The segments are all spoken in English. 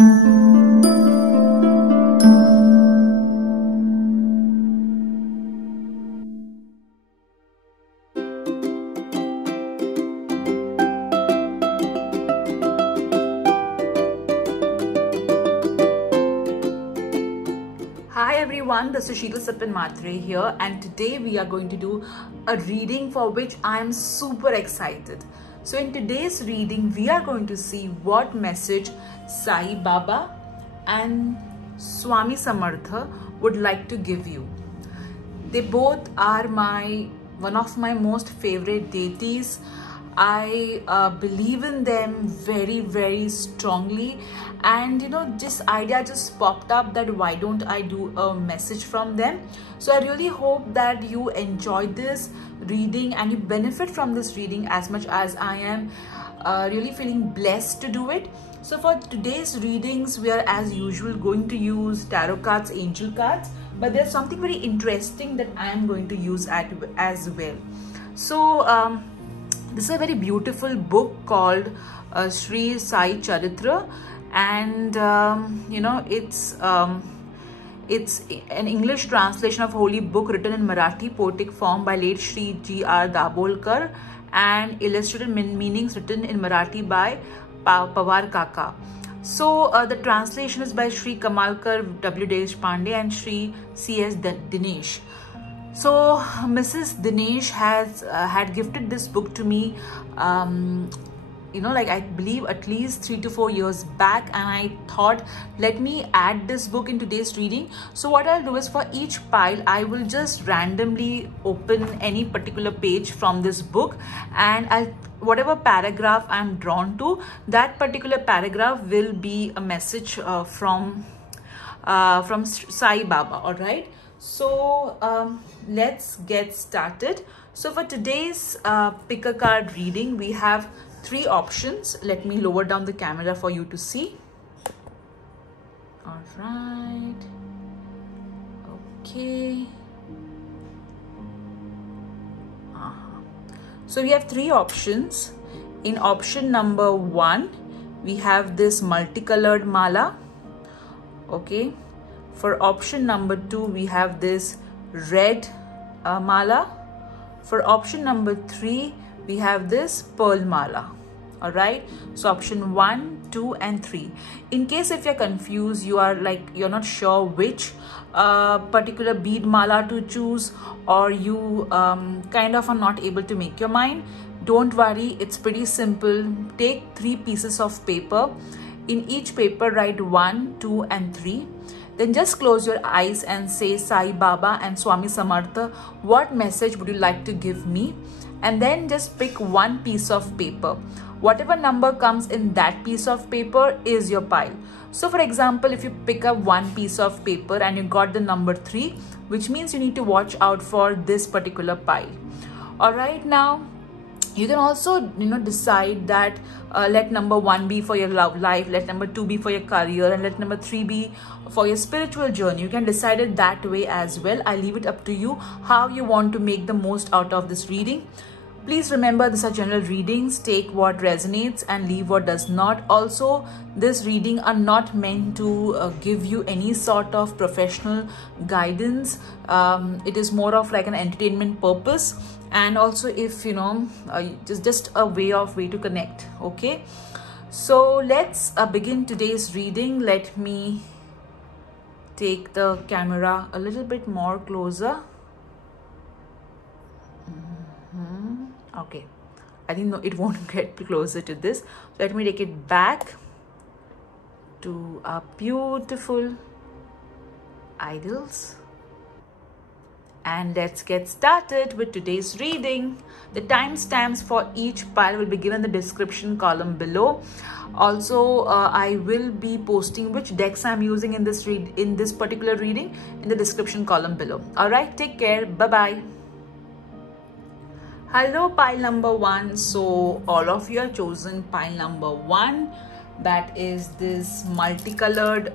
Hi everyone, this is Sheetal Sipin Matre here, and today we are going to do a reading for which I am super excited. So in today's reading, we are going to see what message Sai Baba and Swami Samartha would like to give you. They both are one of my most favorite deities. I believe in them very, very strongly, and this idea just popped up that why don't I do a message from them. So I really hope that you enjoyed this reading and you benefit from this reading as much as I am really feeling blessed to do it. So for today's readings, we are as usual going to use tarot cards, angel cards, but there's something very interesting that I am going to use as well. So this is a very beautiful book called Sri Sai Charitra, and it's an English translation of holy book written in Marathi poetic form by late Sri G.R. Dabolkar, and illustrated meanings written in Marathi by Pawar Kaka. So the translation is by Sri Kamalkar W. Deshpande and Sri C.S. Dinesh. So Mrs. Dinesh has had gifted this book to me, I believe at least 3 to 4 years back, and I thought, let me add this book in today's reading. So what I'll do is, for each pile, I will just randomly open any particular page from this book, and whatever paragraph I'm drawn to, that particular paragraph will be a message from Sai Baba. All right. So let's get started. So for today's pick a card reading, we have 3 options. Let me lower down the camera for you to see. All right. Okay. So we have 3 options. In option number 1, we have this multicolored mala. Okay. For option number 2, we have this red mala. For option number 3, we have this pearl mala. All right. So option 1, 2, and 3. In case if you're confused, you're not sure which particular bead mala to choose, or you kind of are not able to make your mind, don't worry. It's pretty simple. Take 3 pieces of paper. In each paper, write 1, 2, and 3. Then just close your eyes and say, Sai Baba and Swami Samartha, what message would you like to give me? And then just pick 1 piece of paper. Whatever number comes in that piece of paper is your pile. So for example, if you pick up 1 piece of paper and you got the number 3, which means you need to watch out for this particular pile. All right, now you can also decide that let number 1 be for your love life, let number 2 be for your career, and let number 3 be for your spiritual journey. You can decide it that way as well. I leave it up to you how you want to make the most out of this reading. Please remember, these are general readings. Take what resonates and leave what does not. Also, this reading are not meant to give you any sort of professional guidance. It is more of like an entertainment purpose, and also if just a way to connect. Okay, so let's begin today's reading. Let me take the camera a little bit more closer. Okay, I think no, it won't get closer to this. So let me take it back to our beautiful idols, and let's get started with today's reading. The timestamps for each pile will be given in the description column below. Also, I will be posting which decks I'm using in this particular reading in the description column below. All right, take care. Bye bye. Hello, pile number 1. So all of you have chosen pile number 1. That is this multicolored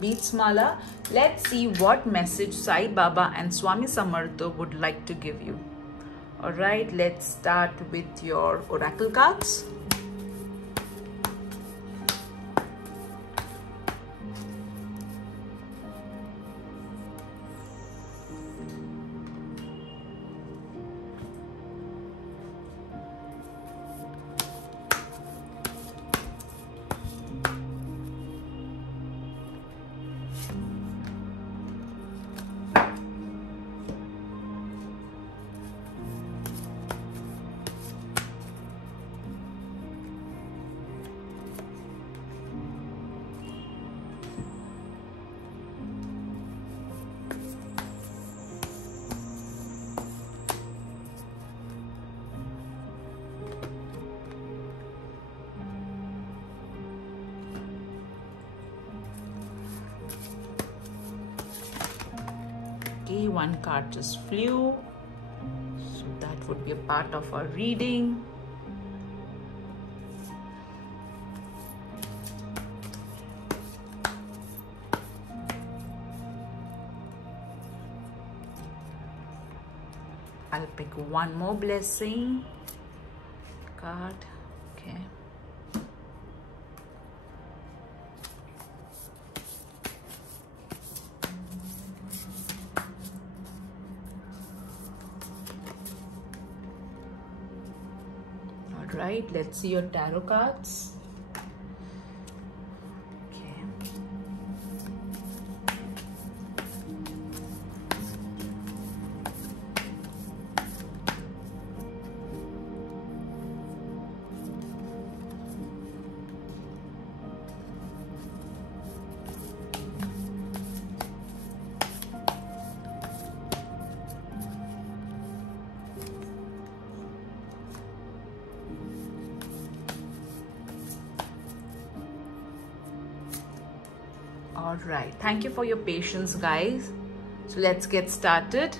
beads mala. Let's see what message Sai Baba and Swami Samartha would like to give you. All right, let's start with your oracle cards. Okay, one card just flew. So that would be a part of our reading. I'll pick one more blessing card. Okay. All right, let's see your tarot cards. All right, thank you for your patience, guys. So let's get started.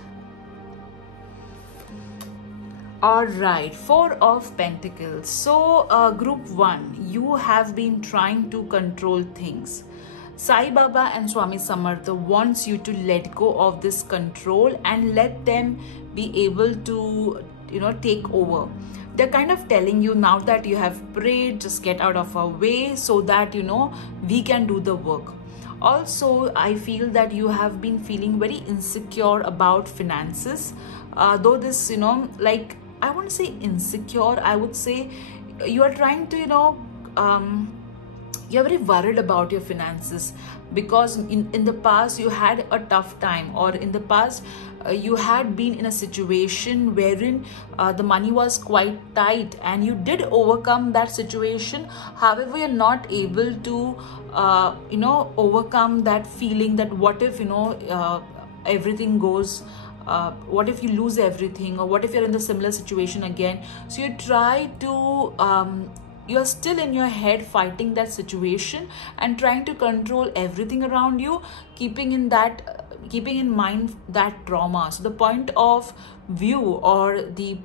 All right, Four of Pentacles. So group 1, you have been trying to control things. Sai Baba and Swami Samartha wants you to let go of this control and let them be able to, take over. They're kind of telling you, now that you have prayed, just get out of our way so that, we can do the work. Also, I feel that you have been feeling very insecure about finances. Though this, I won't say insecure, I would say you are trying to, you're very worried about your finances because in the past you had a tough time, or in the past you had been in a situation wherein the money was quite tight and you did overcome that situation. However, you're not able to overcome that feeling that what if everything goes, what if you lose everything, or what if you're in the similar situation again. So you try to you're still in your head fighting that situation and trying to control everything around you, keeping in mind that trauma. So the point of view, or the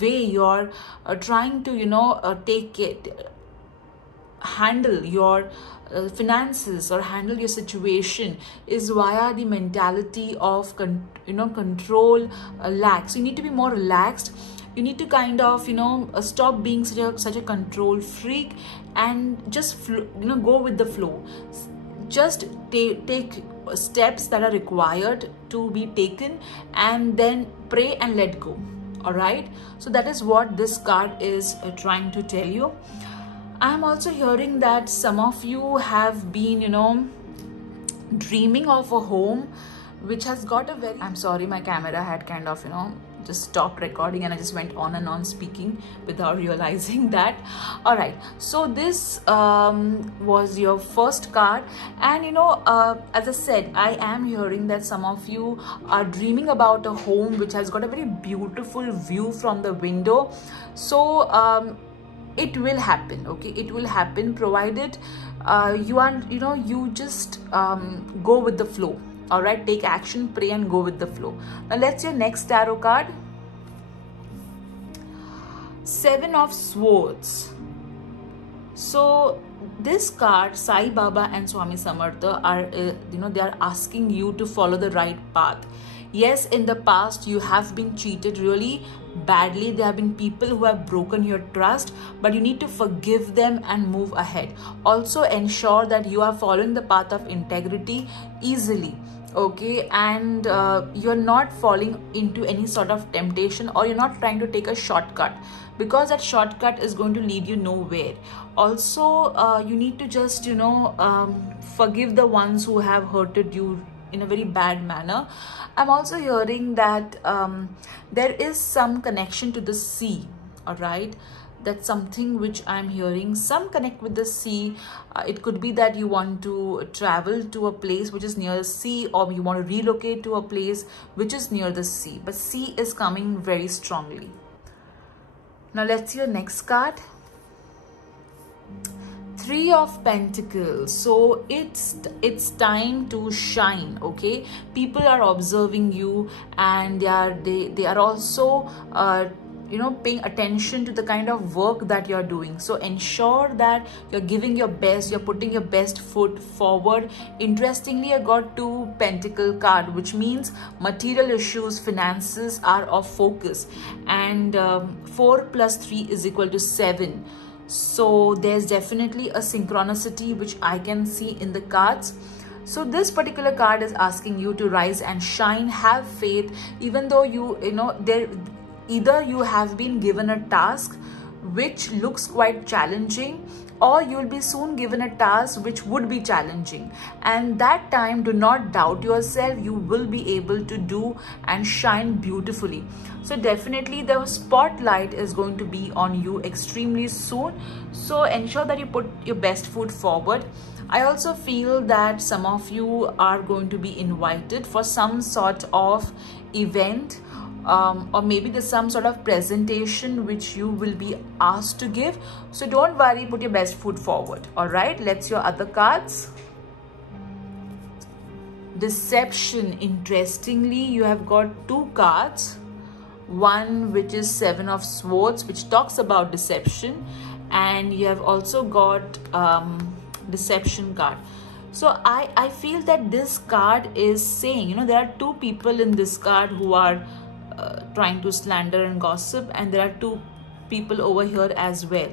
way you're trying to handle your finances or handle your situation is via the mentality of control lack. So you need to be more relaxed. You need to kind of stop being such a control freak and just go with the flow. Just take steps that are required to be taken and then pray and let go. All right, so that is what this card is trying to tell you. I'm also hearing that some of you have been dreaming of a home which has got a very, I'm sorry, my camera had kind of just stopped recording and I just went on and on speaking without realizing that. All right, so this was your first card, and as I said, I am hearing that some of you are dreaming about a home which has got a very beautiful view from the window. So it will happen. Okay, it will happen, provided you just go with the flow. All right, take action, pray and go with the flow. Now let's your next tarot card. Seven of Swords. So this card, Sai Baba and Swami Samartha are they are asking you to follow the right path. Yes, in the past you have been cheated really badly. There have been people who have broken your trust, but you need to forgive them and move ahead. Also ensure that you are following the path of integrity easily. Okay, and you're not falling into any sort of temptation, or you're not trying to take a shortcut, because that shortcut is going to lead you nowhere. Also you need to just forgive the ones who have hurted you in a very bad manner. I'm also hearing that there is some connection to the sea. All right, that's something which I'm hearing, some connect with the sea. It could be that you want to travel to a place which is near the sea, or you want to relocate to a place which is near the sea, but sea is coming very strongly. Now let's see your next card. Three of Pentacles. So it's time to shine. Okay, people are observing you, and they are also paying attention to the kind of work that you're doing. So ensure that you're giving your best, you're putting your best foot forward. Interestingly, I got 2 Pentacle card, which means material issues, finances are of focus, and 4 plus 3 is equal to 7. So there's definitely a synchronicity which I can see in the cards. So this particular card is asking you to rise and shine, have faith, even though either you have been given a task which looks quite challenging, or you'll be soon given a task which would be challenging, and that time do not doubt yourself. You will be able to do and shine beautifully. So definitely the spotlight is going to be on you extremely soon, so ensure that you put your best foot forward. I also feel that some of you are going to be invited for some sort of event, or maybe there's some sort of presentation which you will be asked to give. So don't worry, put your best foot forward. All right, let's your other cards. Deception. Interestingly, you have got 2 cards. One which is 7 of Swords, which talks about deception, and you have also got deception card. So I feel that this card is saying, there are 2 people in this card who are trying to slander and gossip, and there are 2 people over here as well.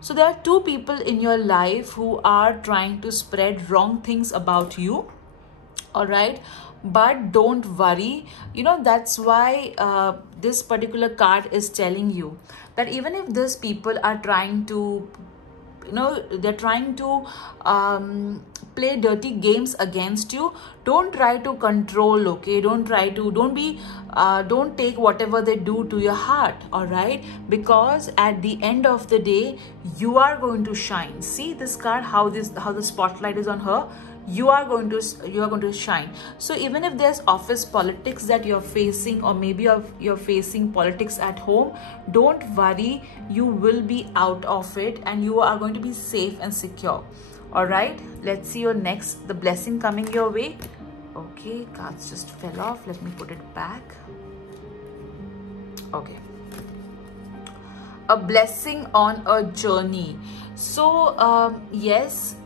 So there are 2 people in your life who are trying to spread wrong things about you. All right, but don't worry, that's why this particular card is telling you that even if these people are trying to they're trying to play dirty games against you, don't try to control. Okay, don't take whatever they do to your heart. All right, because at the end of the day you are going to shine. See this card, how the spotlight is on her. You are going to shine. So even if there's office politics that you're facing, or maybe you're facing politics at home, don't worry, you will be out of it and you are going to be safe and secure. All right, let's see your next, the blessing coming your way. Okay, cards just fell off, let me put it back. Okay, a blessing on a journey. So yes,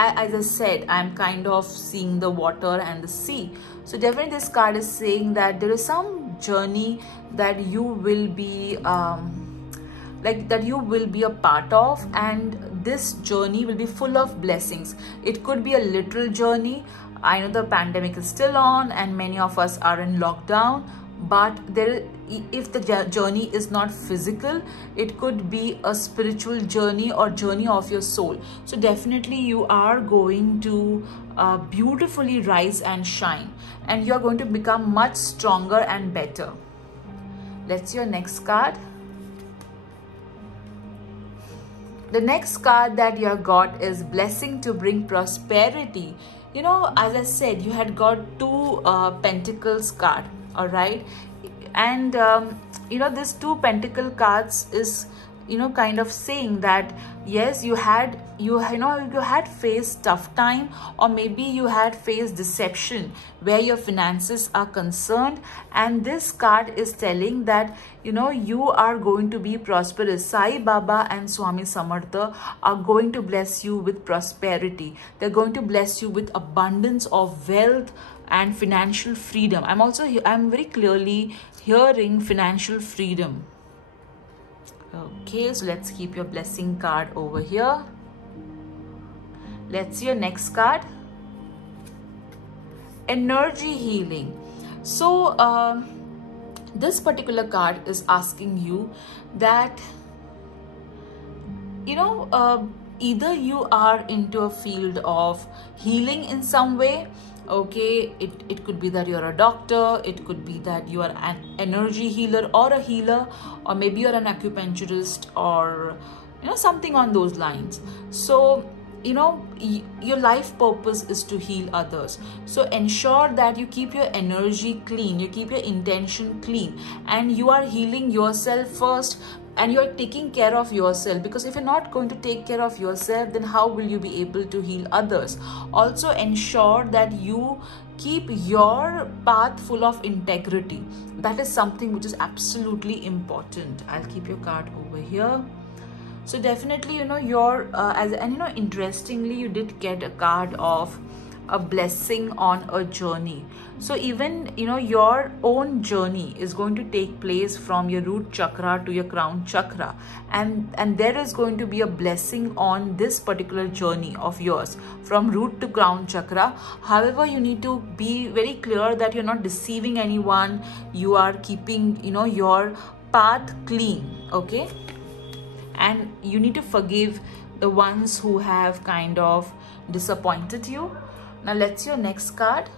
as I said, I'm kind of seeing the water and the sea. So definitely this card is saying that there is some journey that you will be that you will be a part of, and this journey will be full of blessings. It could be a literal journey. I know the pandemic is still on and many of us are in lockdown, but if the journey is not physical, it could be a spiritual journey or journey of your soul. So definitely you are going to beautifully rise and shine, and you're going to become much stronger and better. Let's see your next card. The next card that you have got is blessing to bring prosperity. As I said, you had got 2 Pentacles card. All right, and this 2 Pentacle cards is kind of saying that yes, you had faced tough time, or maybe you had faced deception where your finances are concerned, and this card is telling that you are going to be prosperous. Sai Baba and Swami Samartha are going to bless you with prosperity. They're going to bless you with abundance of wealth and financial freedom. I'm very clearly hearing financial freedom. Okay, so let's keep your blessing card over here. Let's see your next card. Energy healing. So this particular card is asking you that either you are into a field of healing in some way. Okay, it could be that you're a doctor, it could be that you are an energy healer or a healer, or maybe you're an acupuncturist, or something on those lines. So your life purpose is to heal others. So ensure that you keep your energy clean, you keep your intention clean, and you are healing yourself first. and you're taking care of yourself, because if you're not going to take care of yourself, then how will you be able to heal others? Also ensure that you keep your path full of integrity. That is something which is absolutely important. I'll keep your card over here. So definitely, you know, interestingly, you did get a card of a blessing on a journey. So even, you know, your own journey is going to take place from your root chakra to your crown chakra, and there is going to be a blessing on this particular journey of yours from root to crown chakra. However, you need to be very clear that you're not deceiving anyone. You are keeping, you know, your path clean, okay? And you need to forgive the ones who have kind of disappointed you. Now let's see your next card.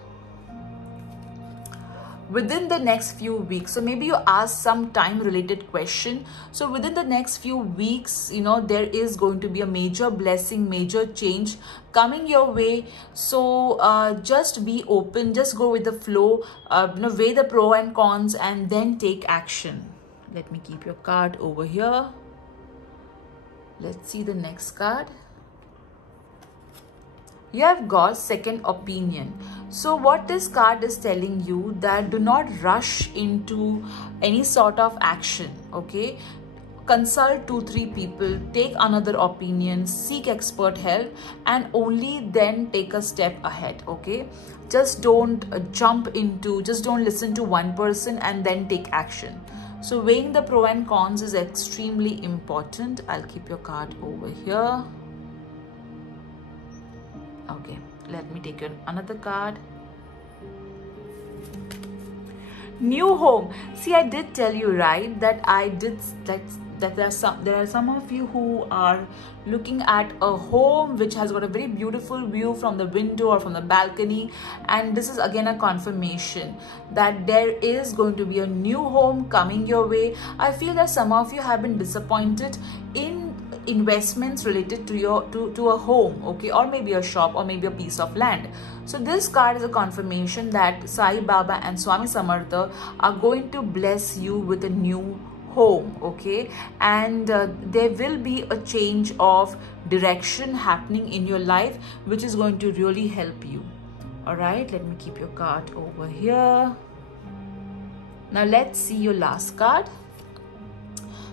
Within the next few weeks, so maybe you asked some time related question. So within the next few weeks, you know, there is going to be a major blessing, major change coming your way. So just be open, just go with the flow, you know, weigh the pros and cons and then take action. Let me keep your card over here. Let's see the next card. You have got second opinion. So what this card is telling you, that do not rush into any sort of action, okay? Consult 2-3 people, take another opinion, seek expert help, and only then take a step ahead, okay? Just don't don't listen to one person and then take action. So weighing the pros and cons is extremely important. I'll keep your card over here. Okay, let me take another card. New home. See, I did tell you, right, that there are some of you who are looking at a home which has got a very beautiful view from the window or from the balcony, and this is again a confirmation that there is going to be a new home coming your way. I feel that some of you have been disappointed in investments related to a home, okay, or maybe a shop or maybe a piece of land. So this card is a confirmation that Sai Baba and Swami Samartha are going to bless you with a new home, okay, and there will be a change of direction happening in your life, which is going to really help you. All right, let me keep your card over here. Now let's see your last card.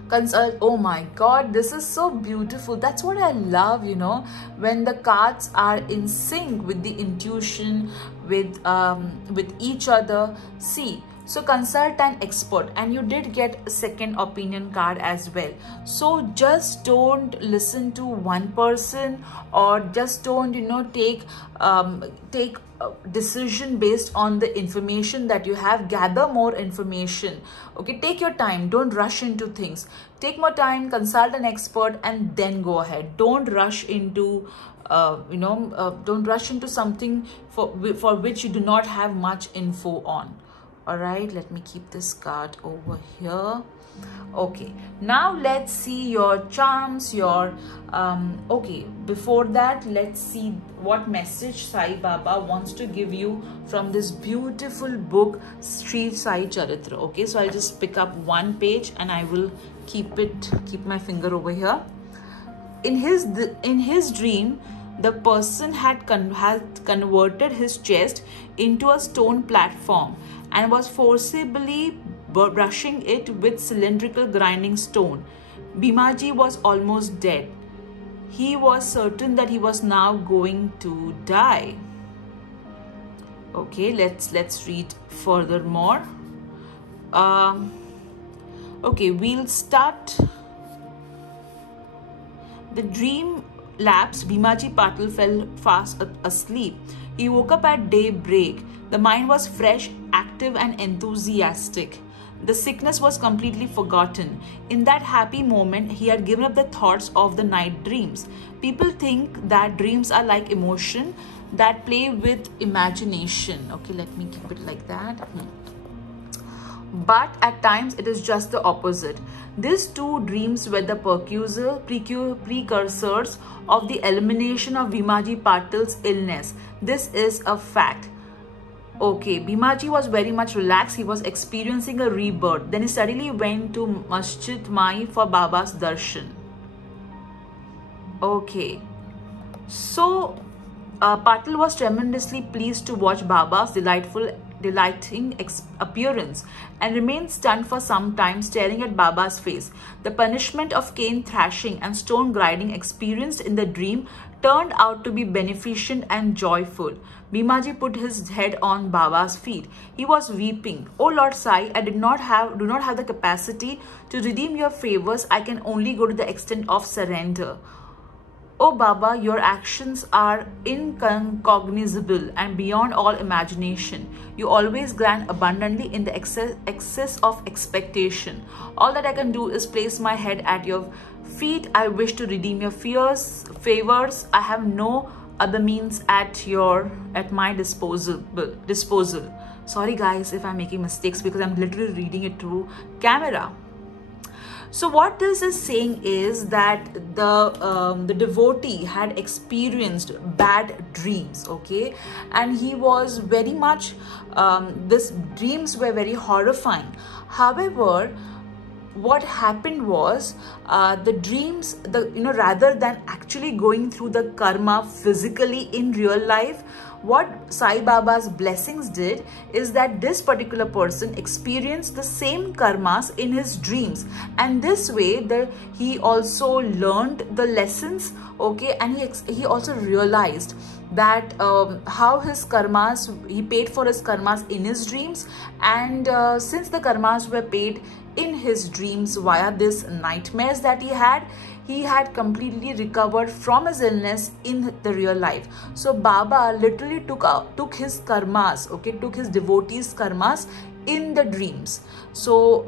Consult. Oh my god, this is so beautiful. That's what I love, you know, when the cards are in sync with the intuition, with each other. See, so consult an expert, and you did get a second opinion card as well. So just don't listen to one person, or just don't, you know, take a decision based on the information that you have. Gather more information, okay? Take your time, don't rush into things. Take more time, consult an expert, and then go ahead. Don't rush into don't rush into something for which you do not have much info on. All right, let me keep this card over here. Okay, now let's see your charms, your okay, before that, let's see what message Sai Baba wants to give you from this beautiful book, Sri Sai Charitra. Okay, so I'll just pick up one page and I will keep my finger over here. In his dream, the person had converted his chest into a stone platform and was forcibly brushing it with cylindrical grinding stone. Bhimaji was almost dead. He was certain that he was now going to die. Okay, let's read furthermore. Okay, we'll start. The dream lapsed. Bhimaji Patil fell fast asleep. He woke up at daybreak. The mind was fresh, active and enthusiastic. The sickness was completely forgotten. In that happy moment, he had given up the thoughts of the night dreams. People think that dreams are like emotion that play with imagination. Okay, let me keep it like that. But at times it is just the opposite. These two dreams were the precursors of the elimination of Bhimaji Patil's illness. This is a fact. Okay, Bhimaji was very much relaxed. He was experiencing a rebirth. Then he suddenly went to Masjid Mai for Baba's darshan. Okay. So, Patil was tremendously pleased to watch Baba's delighting appearance and remained stunned for some time, staring at Baba's face. The punishment of cane thrashing and stone grinding experienced in the dream turned out to be beneficent and joyful. Bhimaji put his head on Baba's feet. He was weeping. "Oh Lord Sai, I do not have the capacity to redeem your favors. I can only go to the extent of surrender. Oh Baba, your actions are incognizable and beyond all imagination. You always grant abundantly in the excess of expectation. All that I can do is place my head at your feet. I wish to redeem your favors. I have no other means at my disposal. Sorry guys if I'm making mistakes because I'm literally reading it through camera. So what this is saying is that the devotee had experienced bad dreams, okay, and he was very much these dreams were very horrifying. However, what happened was the dreams, rather than actually going through the karma physically in real life, what Sai Baba's blessings did is that this particular person experienced the same karmas in his dreams, and this way he also learned the lessons, okay, and he also realized that how his karmas, he paid for his karmas in his dreams, and since the karmas were paid in his dreams via these nightmares that he had completely recovered from his illness in the real life. So Baba literally took his karmas, okay, took his devotees' karmas in the dreams. So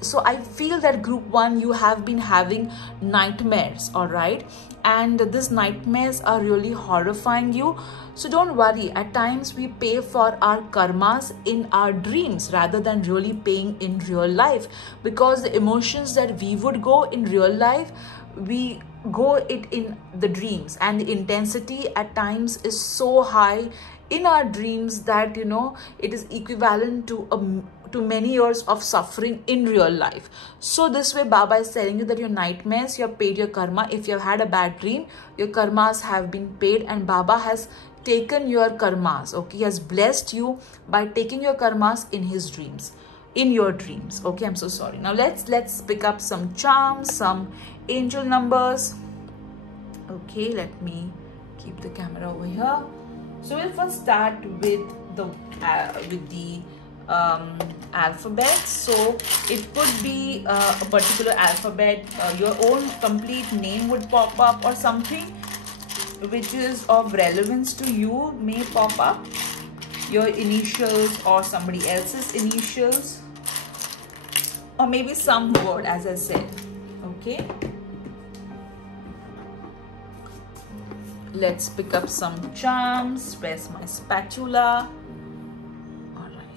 so I feel that group 1, you have been having nightmares, all right, and these nightmares are really horrifying you. So don't worry, at times we pay for our karmas in our dreams rather than really paying in real life, because the emotions that we would go in real life, we go it in the dreams, and the intensity at times is so high in our dreams that it is equivalent to many years of suffering in real life. So this way Baba is telling you that your nightmares, you have paid your karma. If you have had a bad dream, your karmas have been paid, and Baba has taken your karmas, okay, he has blessed you by taking your karmas in his dreams, in your dreams, okay. I'm so sorry. Now let's pick up some charms, some angel numbers. Okay, let me keep the camera over here. So we'll first start with the alphabet. So it could be a particular alphabet, your own complete name would pop up, or something which is of relevance to you may pop up, your initials or somebody else's initials, or maybe some word, as I said, okay. Let's pick up some charms. Where's my spatula? All right.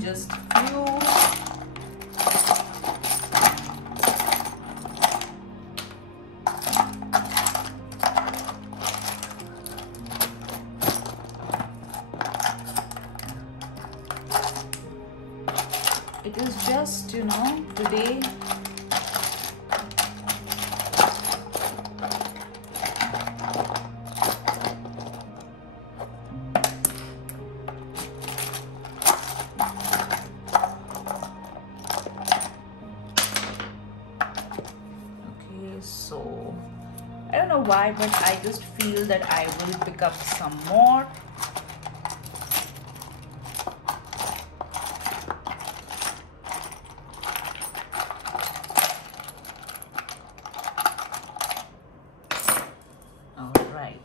Just few. It is just, today so I don't know why, but I just feel that I will pick up some more. All right.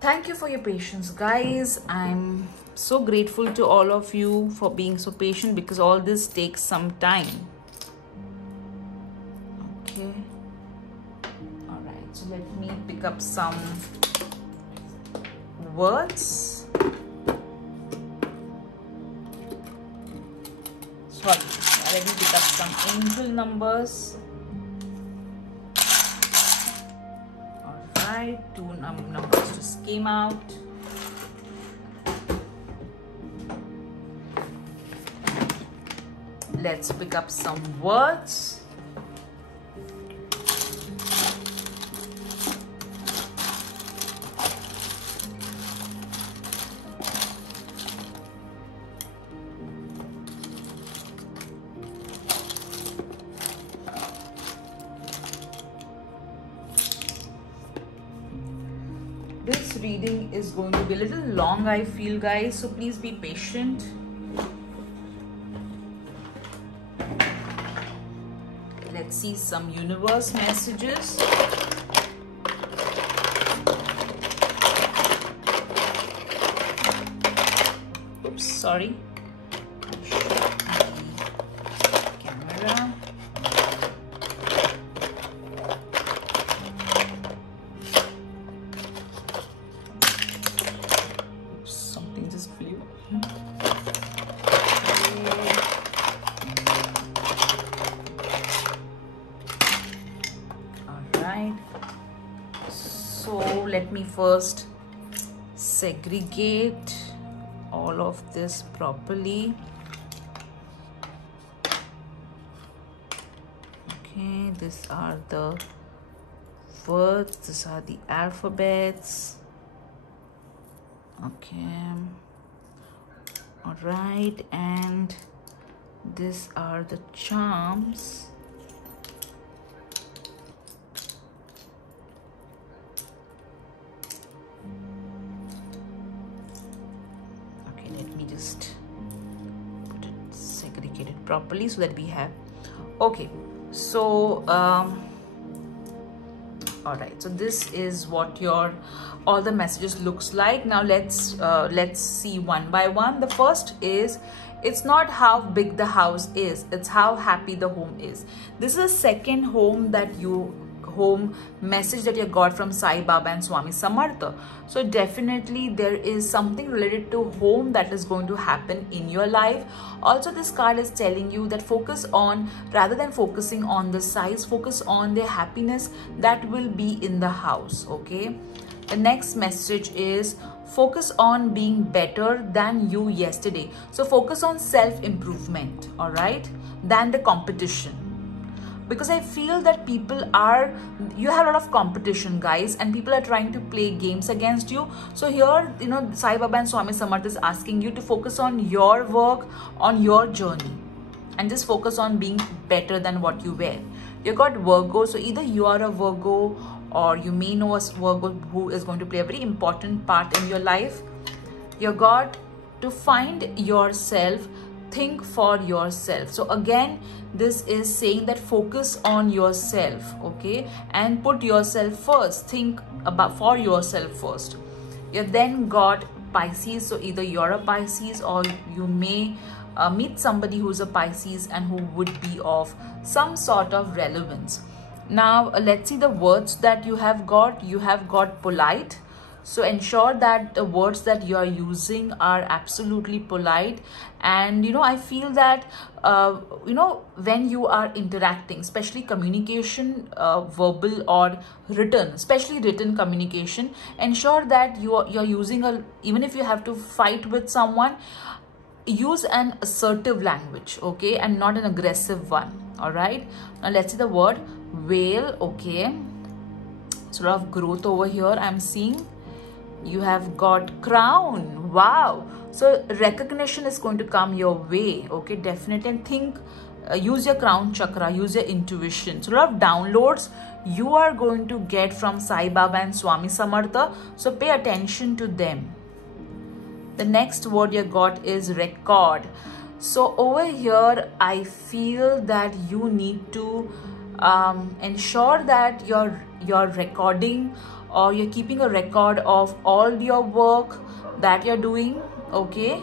Thank you for your patience, guys. I'm so grateful to all of you for being so patient, because all this takes some time. Okay. All right. So let me pick up some words. Sorry, let me pick up some angel numbers. Alright, two numbers just came out. Let's pick up some words. This reading is going to be a little long, I feel, guys, so please be patient. Let's see some universe messages. Oops, sorry. Camera. Oops, something just flew. So let me first segregate all of this properly. Okay, these are the words, these are the alphabets. Okay, all right, and these are the charms. Put it segregated properly so that we have. Okay, so all right, so this is what your all the messages looks like. Now let's see one by one. The first is, it's not how big the house is, it's how happy the home is. This is a second home message that you got from Sai Baba and Swami Samartha. So definitely there is something related to home that is going to happen in your life. Also, this card is telling you that focus on, rather than focusing on the size, focus on the happiness that will be in the house. Okay, the next message is, focus on being better than you yesterday. So focus on self-improvement, all right, than the competition. Because I feel that you have a lot of competition, guys, and people are trying to play games against you. So here, you know, Sai Baba and Swami Samartha is asking you to focus on your work, on your journey, and just focus on being better than what you were. You got Virgo, so either you are a Virgo or you may know a Virgo who is going to play a very important part in your life. You got to find yourself, think for yourself. So again, this is saying that focus on yourself, okay, and put yourself first. Think about for yourself first. You then got Pisces, so either you're a Pisces or you may meet somebody who's a Pisces and who would be of some sort of relevance. Now let's see the words that you have got. You have got polite. So ensure that the words that you are using are absolutely polite. And you know, I feel that you know, when you are interacting, especially communication, verbal or written, especially written communication, ensure that you're using even if you have to fight with someone, use an assertive language, okay, and not an aggressive one. All right, now let's see the word whale. Okay, sort of growth over here I'm seeing. You have got crown. Wow, so recognition is going to come your way, okay, definitely. And think, use your crown chakra, use your intuition. So a lot of downloads you are going to get from Sai Baba and Swami Samartha, so pay attention to them. The next word you got is record. So over here I feel that you need to ensure that you're recording, or you're keeping a record of all your work that you're doing, okay.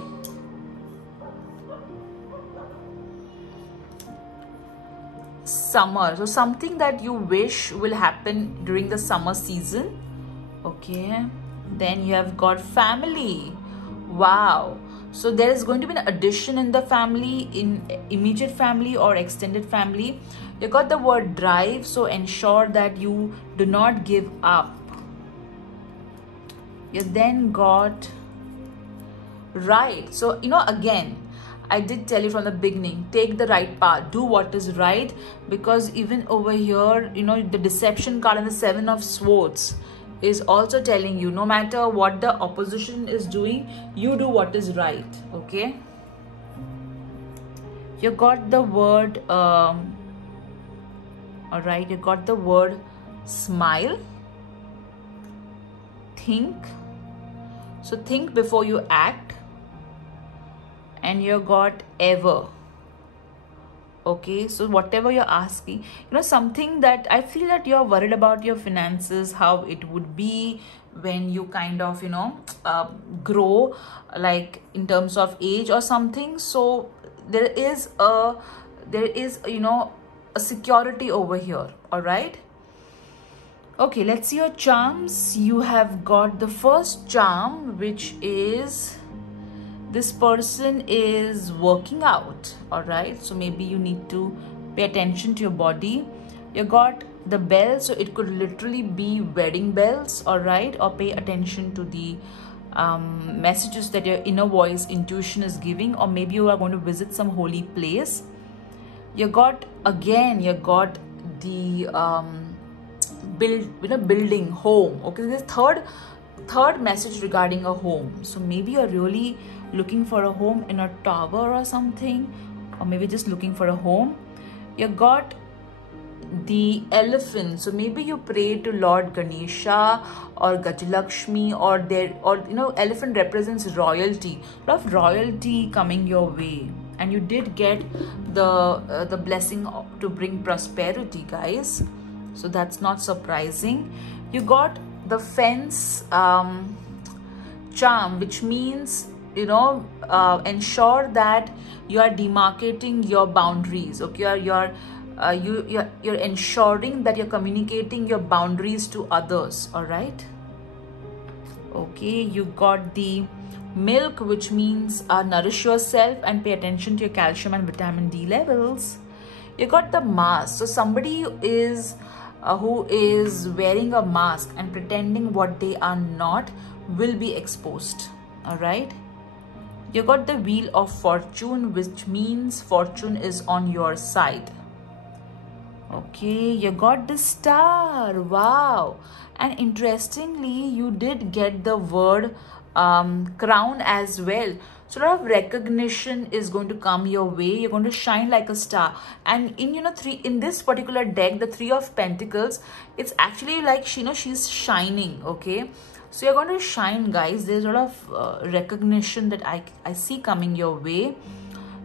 summer. So something that you wish will happen during the summer season. Okay. Then you have got family. Wow. So there is going to be an addition in the family, in immediate family or extended family. You got the word drive. So ensure that you do not give up. You then got right. So, again, I did tell you from the beginning, take the right path, do what is right, because even over here, the deception card and the 7 of Swords is also telling you, no matter what the opposition is doing, you do what is right. Okay. You got the word, all right, you got the word smile, think. So think before you act. And you got ever. Okay, so whatever you're asking, something that I feel that you're worried about your finances, how it would be when you kind of, grow, like in terms of age or something. So there is a security over here. All right. Okay, let's see your charms. You have got the first charm, which is this person is working out. All right, so maybe you need to pay attention to your body. You got the bell, so it could literally be wedding bells. All right, or pay attention to the messages that your inner voice, intuition is giving, or maybe you are going to visit some holy place. You got the building home. Okay, this third message regarding a home. So maybe you're really looking for a home in a tower or something, or maybe just looking for a home. You got the elephant, so maybe you pray to Lord Ganesha or Gajalakshmi, or elephant represents royalty, a lot of royalty coming your way. And you did get the blessing to bring prosperity, guys. So that's not surprising. You got the fence charm, which means ensure that you are demarcating your boundaries. Okay, you're ensuring that you're communicating your boundaries to others. All right. Okay, you got the milk, which means nourish yourself and pay attention to your calcium and vitamin D levels. You got the mask, so somebody is who is wearing a mask and pretending what they are not will be exposed. All right. You got the wheel of fortune, which means fortune is on your side. Okay, you got the star. Wow. And interestingly, you did get the word crown as well. So a lot of recognition is going to come your way. You're going to shine like a star. And in this particular deck, the 3 of Pentacles, it's actually like she's shining. Okay, so you're going to shine, guys. There's a lot of recognition that I see coming your way.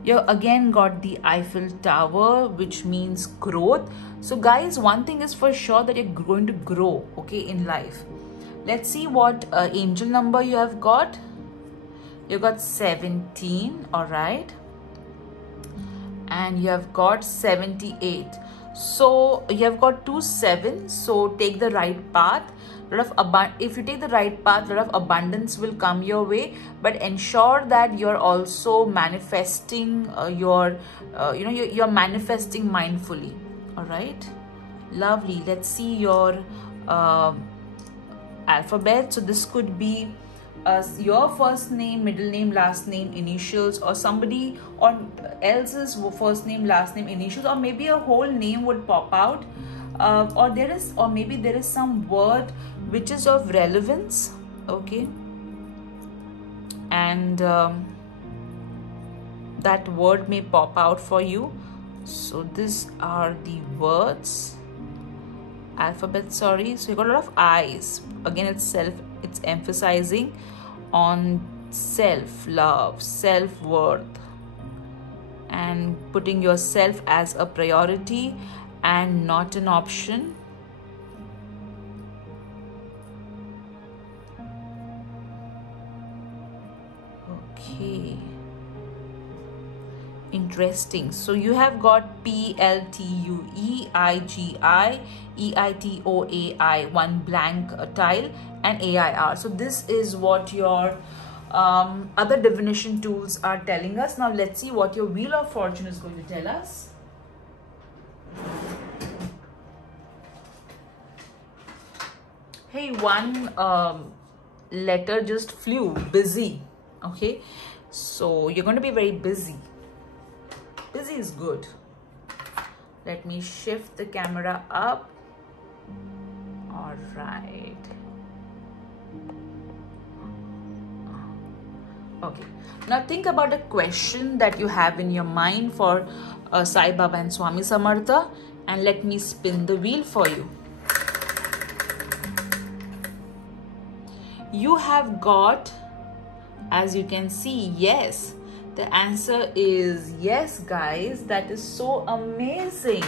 You again got the Eiffel Tower, which means growth. So guys, one thing is for sure, that you're going to grow, okay, in life. Let's see what angel number you have got. You got 17. All right. And you have got 78. So you have got 2 7. So take the right path. If you take the right path, a lot of abundance will come your way, but ensure that you're also manifesting you're manifesting mindfully. All right, lovely. Let's see your alphabet. So this could be your first name, middle name, last name, initials, or somebody or else's first name, last name, initials, or maybe a whole name would pop out. Or maybe there is some word which is of relevance. Okay, and that word may pop out for you. So these are the words, alphabet, sorry. So you got a lot of I's. Again, it's emphasizing on self-love, self-worth, and putting yourself as a priority and not an option. Okay. interesting. So you have got PLTUEIGIEITOAI, one blank tile, and AIR. So this is what your other divination tools are telling us. Now let's see what your Wheel of Fortune is going to tell us. Hey, one letter just flew, busy. Okay, so you're going to be very busy. Busy is good. Let me shift the camera up. All right. Okay, now think about a question that you have in your mind for Sai Baba and Swami Samartha, and let me spin the wheel for you. You have got, as you can see, yes. The answer is yes, guys. That is so amazing.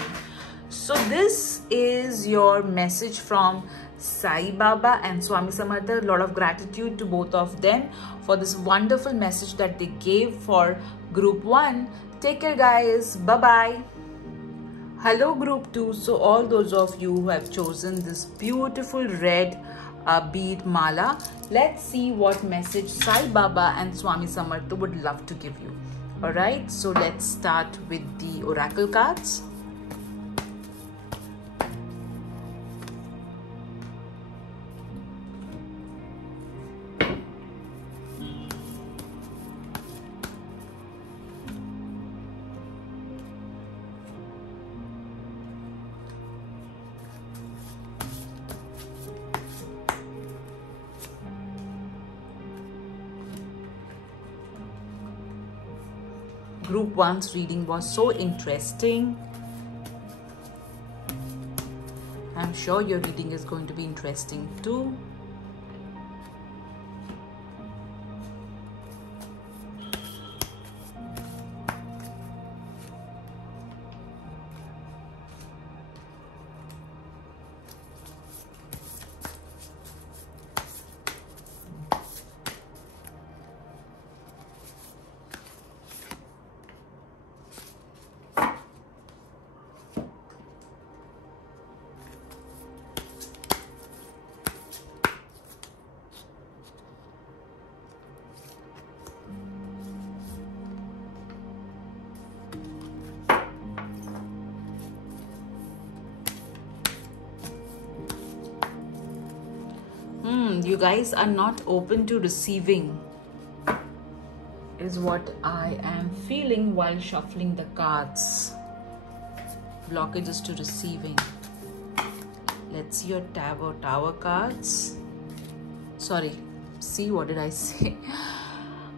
So this is your message from Sai Baba and Swami Samartha. A lot of gratitude to both of them for this wonderful message that they gave for group 1. Take care, guys. Bye-bye. Hello, group 2. So all those of you who have chosen this beautiful red bead mala, let's see what message Sai Baba and Swami Samartha would love to give you. All right, so let's start with the oracle cards. Group 1's reading was so interesting. I'm sure your reading is going to be interesting too. You guys are not open to receiving, is what I am feeling while shuffling the cards. Blockages to receiving. Let's see your tower cards. Sorry, see, what did I say?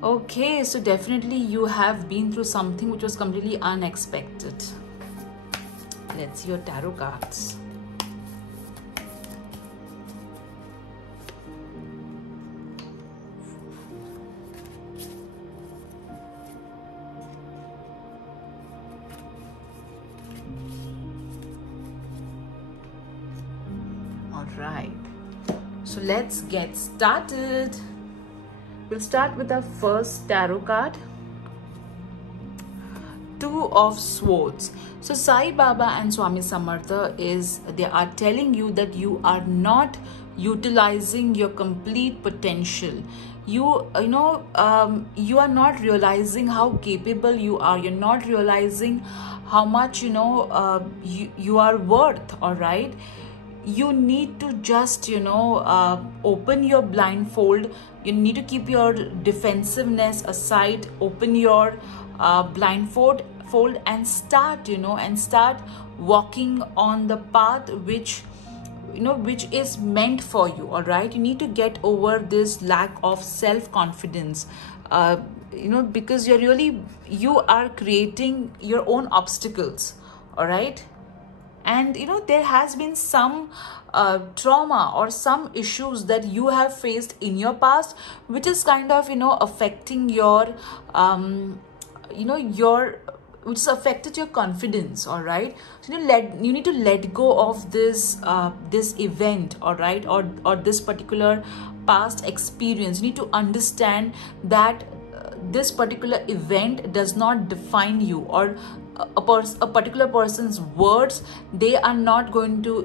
Okay, so definitely you have been through something which was completely unexpected. Let's see your tarot cards. Right, so let's get started. We'll start with our first tarot card, Two of Swords. So Sai Baba and Swami Samartha they are telling you that you are not utilizing your complete potential. You are not realizing how capable you are. You're not realizing how much you are worth. All right, you need to just open your blindfold. You need to keep your defensiveness aside, open your blindfold and start walking on the path which is meant for you. All right, you need to get over this lack of self-confidence, because you are creating your own obstacles. All right, and there has been some trauma or some issues that you have faced in your past, which is kind of affecting your which has affected your confidence. All right, so you need to let go of this event, all right, or this particular past experience. You need to understand that this particular event does not define you, or a particular person's words, they are not going to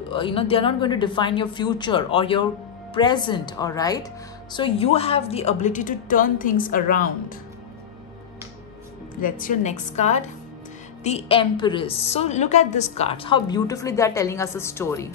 they are not going to define your future or your present. All right, so you have the ability to turn things around. That's your next card, the Empress. So look at this card, how beautifully they are telling us a story.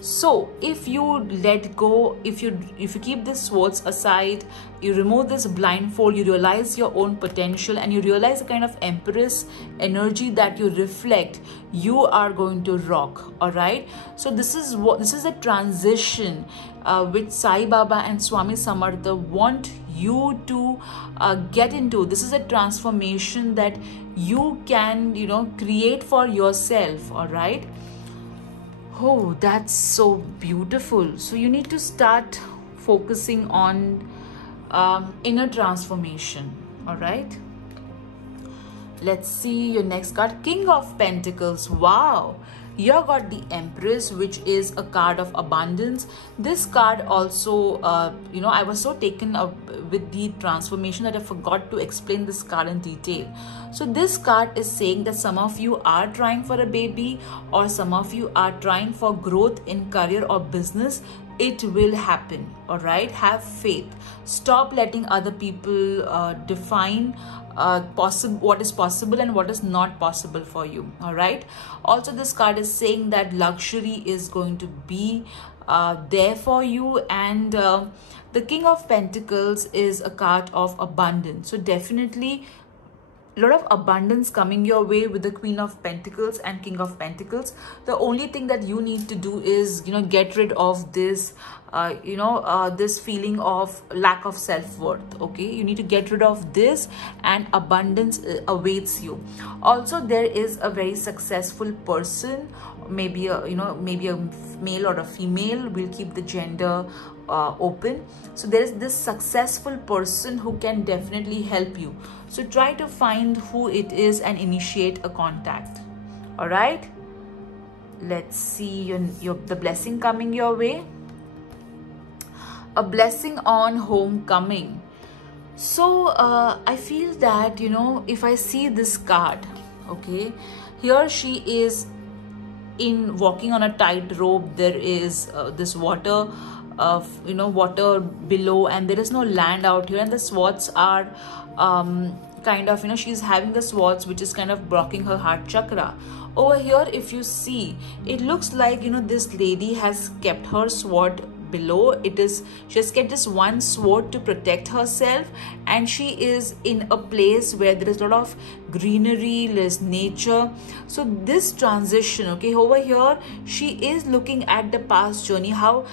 So if you let go, if you keep the swords aside, you remove this blindfold, you realize your own potential, and you realize the kind of Empress energy that you reflect, you are going to rock. All right, so this is a transition which Sai Baba and Swami Samartha want you to get into. This is a transformation that you can create for yourself. All right. Oh, that's so beautiful. So you need to start focusing on inner transformation. All right. Let's see your next card, King of Pentacles. Wow. You got the Empress, which is a card of abundance. This card also, I was so taken up with the transformation that I forgot to explain this card in detail. So this card is saying that some of you are trying for a baby, or some of you are trying for growth in career or business. It will happen. All right, have faith. Stop letting other people define what is possible and what is not possible for you. All right, also this card is saying that luxury is going to be there for you, and the King of Pentacles is a card of abundance. So definitely a lot of abundance coming your way with the Queen of Pentacles and King of Pentacles. The only thing that you need to do is get rid of this this feeling of lack of self-worth. Okay, you need to get rid of this, and abundance awaits you. Also, there is a very successful person, maybe a maybe a male or a female. We'll keep the gender open. So there is this successful person who can definitely help you. So try to find who it is and initiate a contact. All right, let's see the blessing coming your way. A blessing on homecoming. So I feel that if I see this card, okay, here she is in walking on a tightrope. There is this water water below, and there is no land out here, and the swords are kind of she's having the swords, which is kind of blocking her heart chakra. Over here, if you see, it looks like this lady has kept her sword below. She has kept this one sword to protect herself, and she is in a place where there is a lot of greenery, there's nature. So this transition, okay, over here she is looking at the past journey, how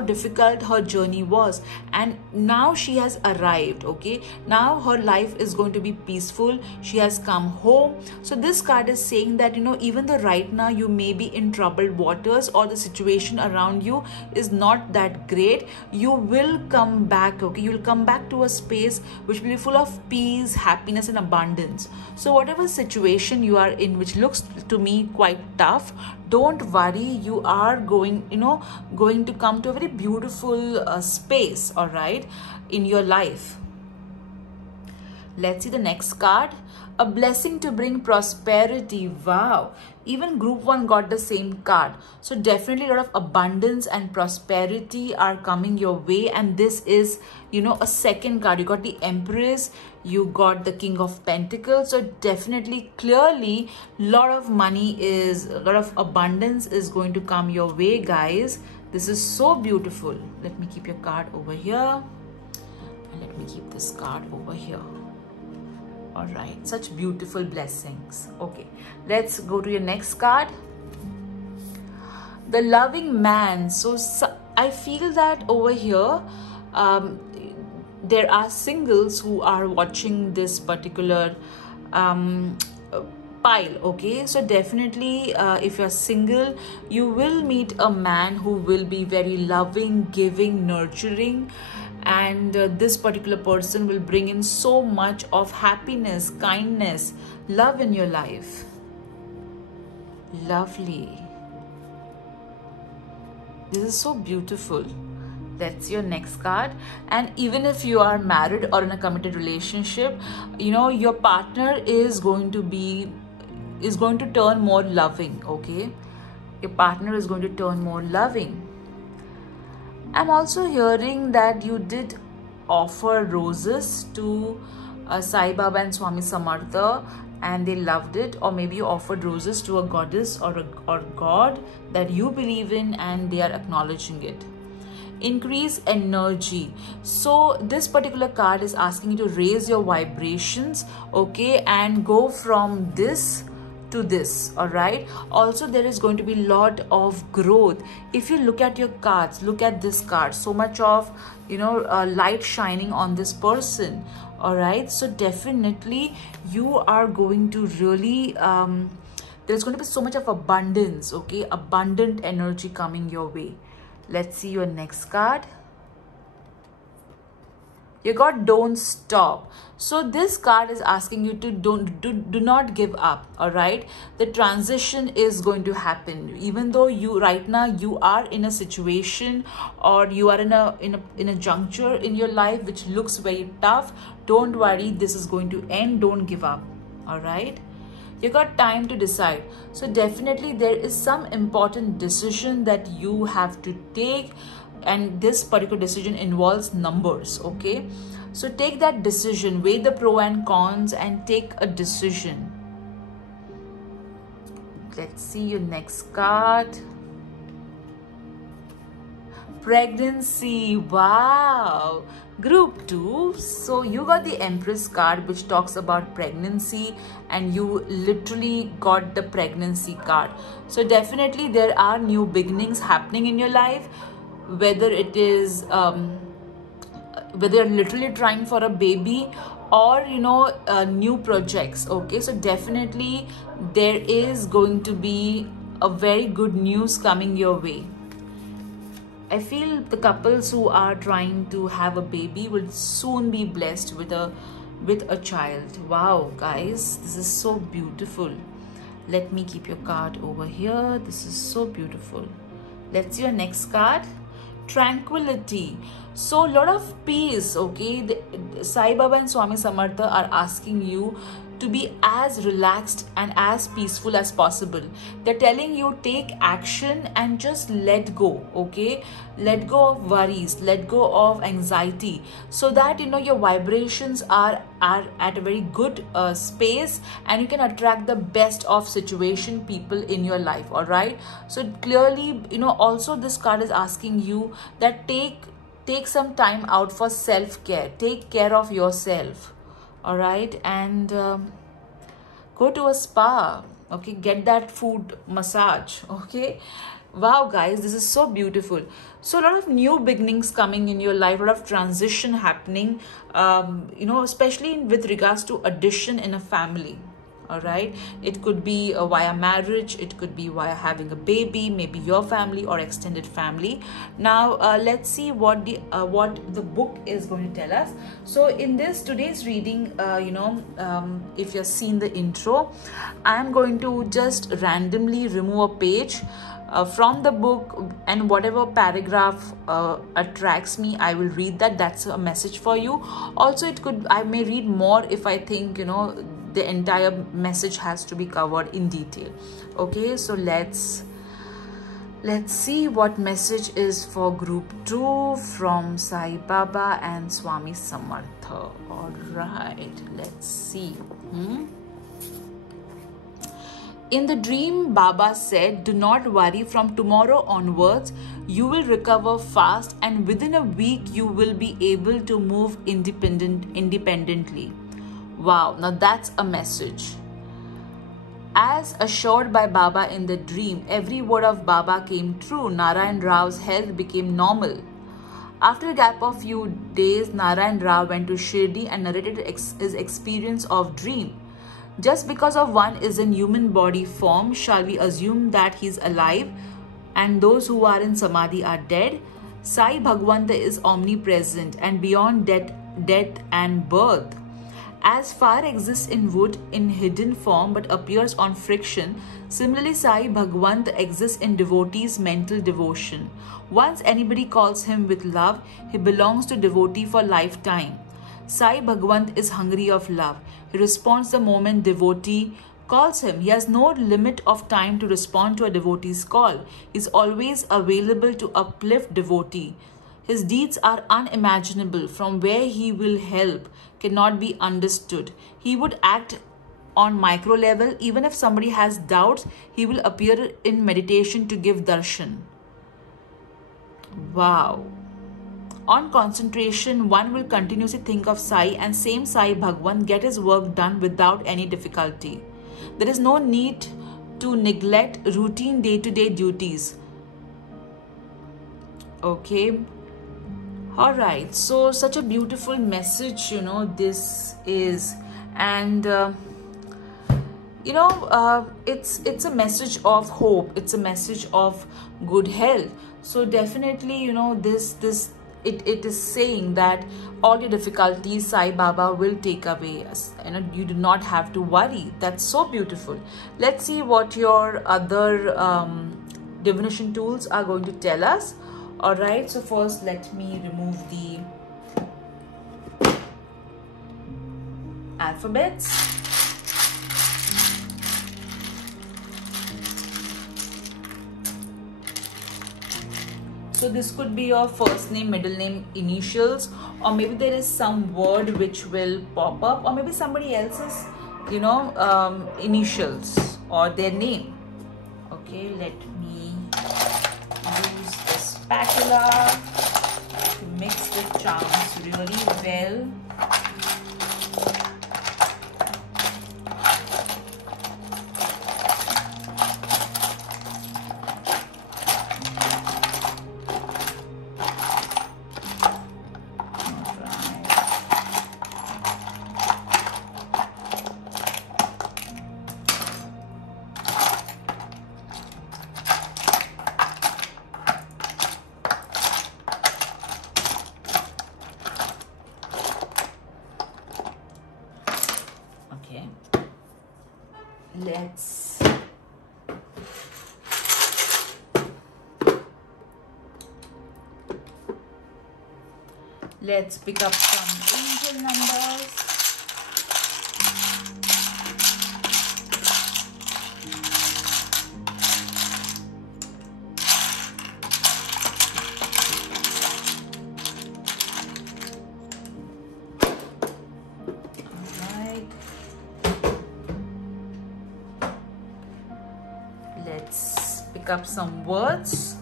difficult her journey was, and now she has arrived. Okay, now her life is going to be peaceful. She has come home. So this card is saying that even though right now you may be in troubled waters, or the situation around you is not that great, you will come back. Okay, you will come back to a space which will be full of peace, happiness, and abundance. So whatever situation you are in, which looks to me quite tough, don't worry. You are going to come to a very beautiful space, all right, in your life. Let's see the next card. A blessing to bring prosperity. Wow. Even group 1 got the same card. So definitely a lot of abundance and prosperity are coming your way. And this is, a second card. You got the Empress. You got the King of Pentacles. So definitely, clearly, a lot of abundance is going to come your way, guys. This is so beautiful. Let me keep your card over here. And let me keep this card over here. All right, such beautiful blessings. Okay, let's go to your next card. The Loving Man. So I feel that over here there are singles who are watching this particular pile. Okay, so definitely if you're single, you will meet a man who will be very loving, giving, nurturing, and this particular person will bring in so much of happiness, kindness, love in your life. Lovely. This is so beautiful. That's your next card. And even if you are married or in a committed relationship, you know, your partner is going to turn more loving. Okay, your partner is going to turn more loving. I'm also hearing that you did offer roses to Sai Baba and Swami Samartha, and they loved it. Or maybe you offered roses to a goddess or god that you believe in, and they are acknowledging it. Increase energy. So this particular card is asking you to raise your vibrations, okay, and go from this to this. All right. Also, there is going to be a lot of growth. If you look at your cards, look at this card, so much of, you know, light shining on this person. All right. So definitely you are going to really there's going to be so much of abundance. Okay, abundant energy coming your way. Let's see your next card. You got don't stop. So this card is asking you to do not give up. All right, the transition is going to happen. Even though you right now you are in a situation, or you are in a juncture in your life which looks very tough, don't worry, this is going to end. Don't give up. All right, you got time to decide. So definitely there is some important decision that you have to take, and this particular decision involves numbers. Okay, so take that decision, weigh the pro and cons, and take a decision. Let's see your next card. Pregnancy. Wow, group 2. So you got the Empress card, which talks about pregnancy, and you literally got the pregnancy card. So definitely there are new beginnings happening in your life, whether it is whether you're literally trying for a baby, or you know, new projects. Okay, so definitely there is going to be a very good news coming your way. I feel the couples who are trying to have a baby will soon be blessed with a child. Wow, guys, this is so beautiful. Let me keep your card over here. This is so beautiful. Let's see your next card. Tranquility. So a lot of peace. Okay, the Sai Baba and Swami Samartha are asking you to be as relaxed and as peaceful as possible. They're telling you take action and just let go. Okay, let go of worries, let go of anxiety, so that you know your vibrations are at a very good space, and you can attract the best of situation, people in your life. All right, so clearly, you know, also this card is asking you that take some time out for self-care. Take care of yourself. All right, and go to a spa. Okay, get that food massage. Okay, wow, guys, this is so beautiful. So a lot of new beginnings coming in your life, a lot of transition happening, you know, especially with regards to addition in a family. All right, it could be via marriage, it could be via having a baby, maybe your family or extended family. Now let's see what the book is going to tell us. So in this today's reading, you know, if you've seen the intro, I'm going to just randomly remove a page from the book, and whatever paragraph attracts me, I will read that. That's a message for you. Also, I may read more if I think, you know, the entire message has to be covered in detail. Okay, so let's see what message is for group 2 from Sai Baba and Swami Samartha. All right, let's see. In the dream, Baba said, do not worry, from tomorrow onwards, you will recover fast, and within a week, you will be able to move independently. Wow, now that's a message. As assured by Baba in the dream, every word of Baba came true. Narayan Rao's health became normal. After a gap of few days, Narayan Rao went to Shirdi and narrated his experience of dream. Just because of one is in human body form, shall we assume that he is alive and those who are in Samadhi are dead? Sai Bhagwanta is omnipresent and beyond death and birth. As fire exists in wood in hidden form but appears on friction, similarly Sai Bhagwant exists in devotees' mental devotion. Once anybody calls him with love, he belongs to devotee for lifetime. Sai Bhagwant is hungry of love. He responds the moment devotee calls him. He has no limit of time to respond to a devotee's call. He is always available to uplift devotee. His deeds are unimaginable. From where he will help cannot be understood. He would act on micro level. Even if somebody has doubts, he will appear in meditation to give darshan. Wow. On concentration, one will continuously think of Sai, and same Sai Bhagwan get his work done without any difficulty. There is no need to neglect routine day-to-day duties. Okay. Alright, so such a beautiful message, this is. And it's a message of hope. It's a message of good health. So definitely, it is saying that all your difficulties Sai Baba will take away. You do not have to worry. That's so beautiful. Let's see what your other divination tools are going to tell us. All right, so first let me remove the alphabets. So this could be your first name, middle name, initials, or maybe there is some word which will pop up, or maybe somebody else's, initials or their name. Okay, let me use the spatula to mix the charms really well. Let's pick up some angel numbers. All right. Let's pick up some words.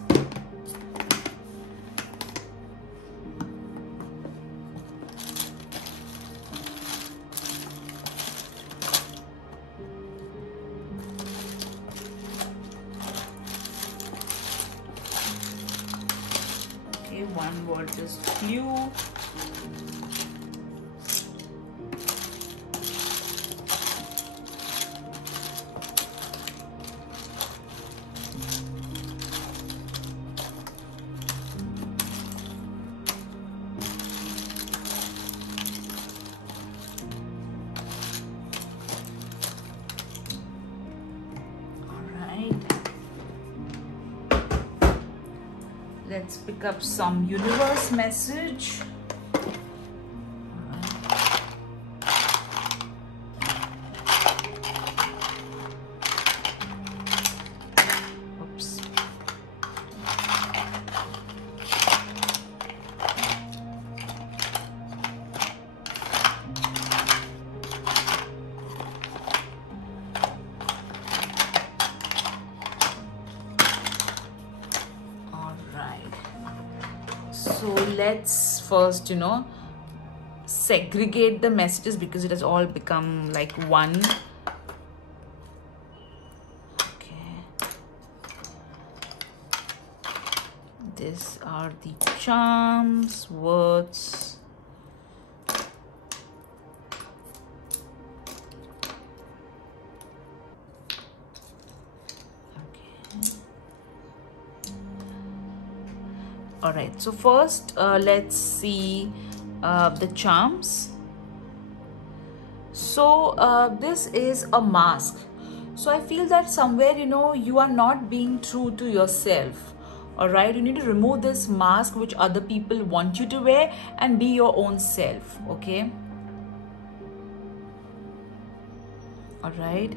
One word is flew. Let's pick up some universe message. Oops. So let's first, segregate the messages because it has all become like one. Okay. These are the charms, words. All right, so first let's see the charms. So this is a mask. So I feel that somewhere, you know, you are not being true to yourself. All right, you need to remove this mask which other people want you to wear and be your own self. Okay. All right,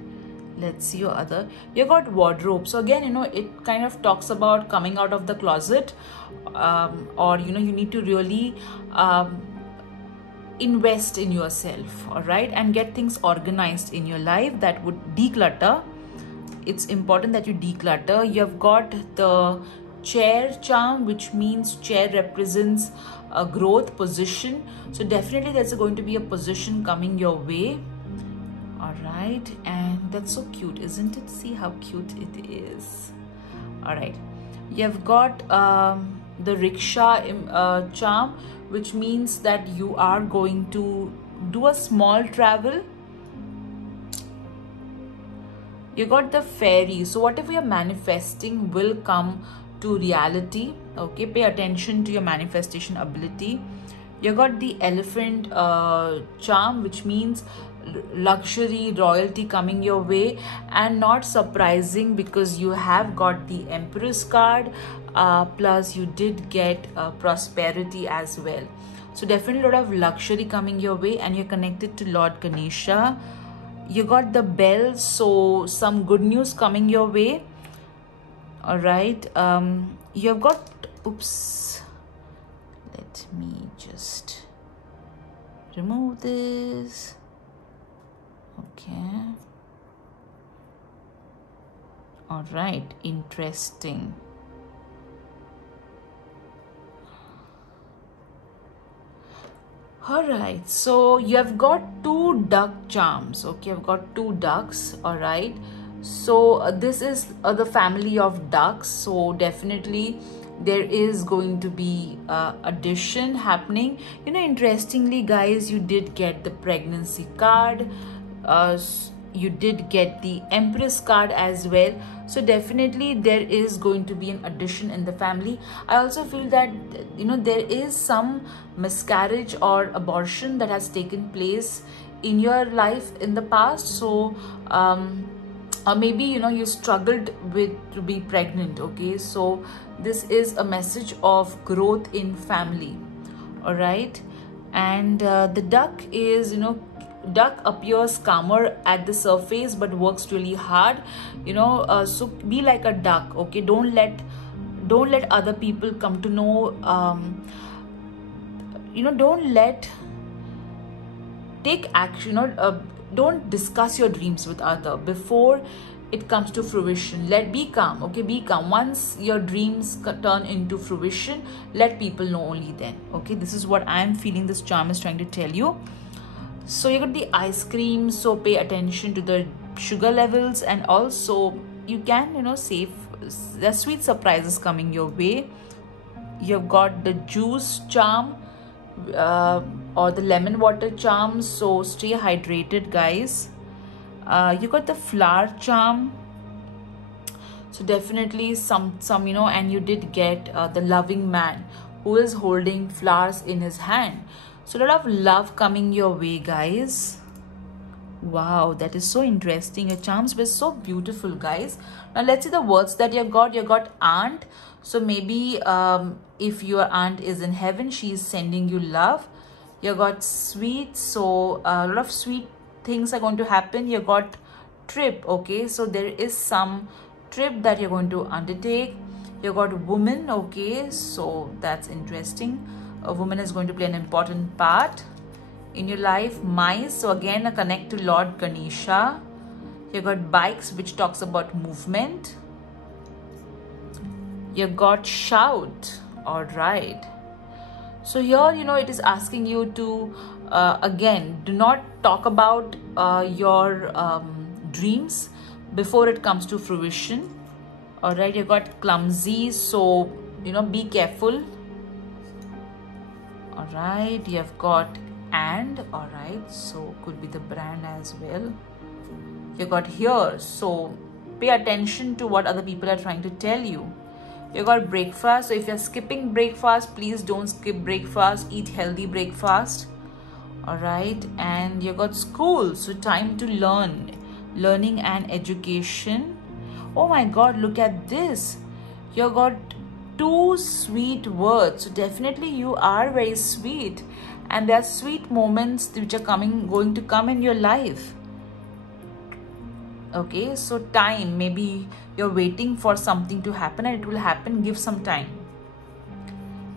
let's see your other. You got wardrobe. So again, you know, it kind of talks about coming out of the closet, or you know, you need to really invest in yourself, all right, and get things organized in your life. That would declutter. It's important that you declutter. You have got the chair charm, which means chair represents a growth position. So definitely there's going to be a position coming your way. All right, and that's so cute, isn't it? See how cute it is. All right, you have got the rickshaw charm, which means that you are going to do a small travel. You got the fairy. So whatever you're manifesting will come to reality. Okay, pay attention to your manifestation ability. You got the elephant charm, which means luxury, royalty coming your way, and not surprising because you have got the Empress card, plus you did get prosperity as well. So definitely a lot of luxury coming your way, and you're connected to Lord Ganesha. You got the bell, so some good news coming your way. All right, you have got, oops, let me just remove this. Okay. All right, interesting. All right, so you have got two duck charms. Okay, I've got two ducks. All right, so this is the family of ducks. So definitely there is going to be addition happening. You know, interestingly guys, you did get the pregnancy card. You did get the Empress card as well. So definitely there is going to be an addition in the family. I also feel that, you know, there is some miscarriage or abortion that has taken place in your life in the past. So or maybe, you know, you struggled with to be pregnant. Okay, so this is a message of growth in family. All right, and the duck is, you know, duck appears calmer at the surface but works really hard, you know, so be like a duck. Okay, don't let other people come to know, you know, take action, or don't discuss your dreams with other before it comes to fruition. Be calm. Okay, be calm. Once your dreams turn into fruition, let people know only then. Okay, this is what I am feeling this charm is trying to tell you. So you got the ice cream, so pay attention to the sugar levels, and also you can, you know, save. There's sweet surprises coming your way. You've got the juice charm, or the lemon water charm, so stay hydrated guys. You got the flower charm, so definitely some you know, and you did get the loving man who is holding flowers in his hand. So a lot of love coming your way guys. Wow, that is so interesting. Your charms were so beautiful guys. Now let's see the words that you got. You got aunt, so maybe if your aunt is in heaven, she is sending you love. You got sweet, so a lot of sweet things are going to happen. You got trip. Okay, so there is some trip that you're going to undertake. You got woman. Okay, so that's interesting. A woman is going to play an important part in your life. Mice, so again a connect to Lord Ganesha. You got bikes, which talks about movement. You got shout. All right, so here, you know, it is asking you to again, do not talk about your dreams before it comes to fruition. All right, you got clumsy, so, you know, be careful. All right, you have got and, all right, so could be the brand as well. You got here, so pay attention to what other people are trying to tell you. You got breakfast, so if you're skipping breakfast, please don't skip breakfast. Eat healthy breakfast. All right, and you got school, so time to learn, learning and education. Oh my God, look at this. You got two sweet words. So definitely you are very sweet, and there are sweet moments which are going to come in your life. Okay, so time, maybe you're waiting for something to happen and it will happen. Give some time.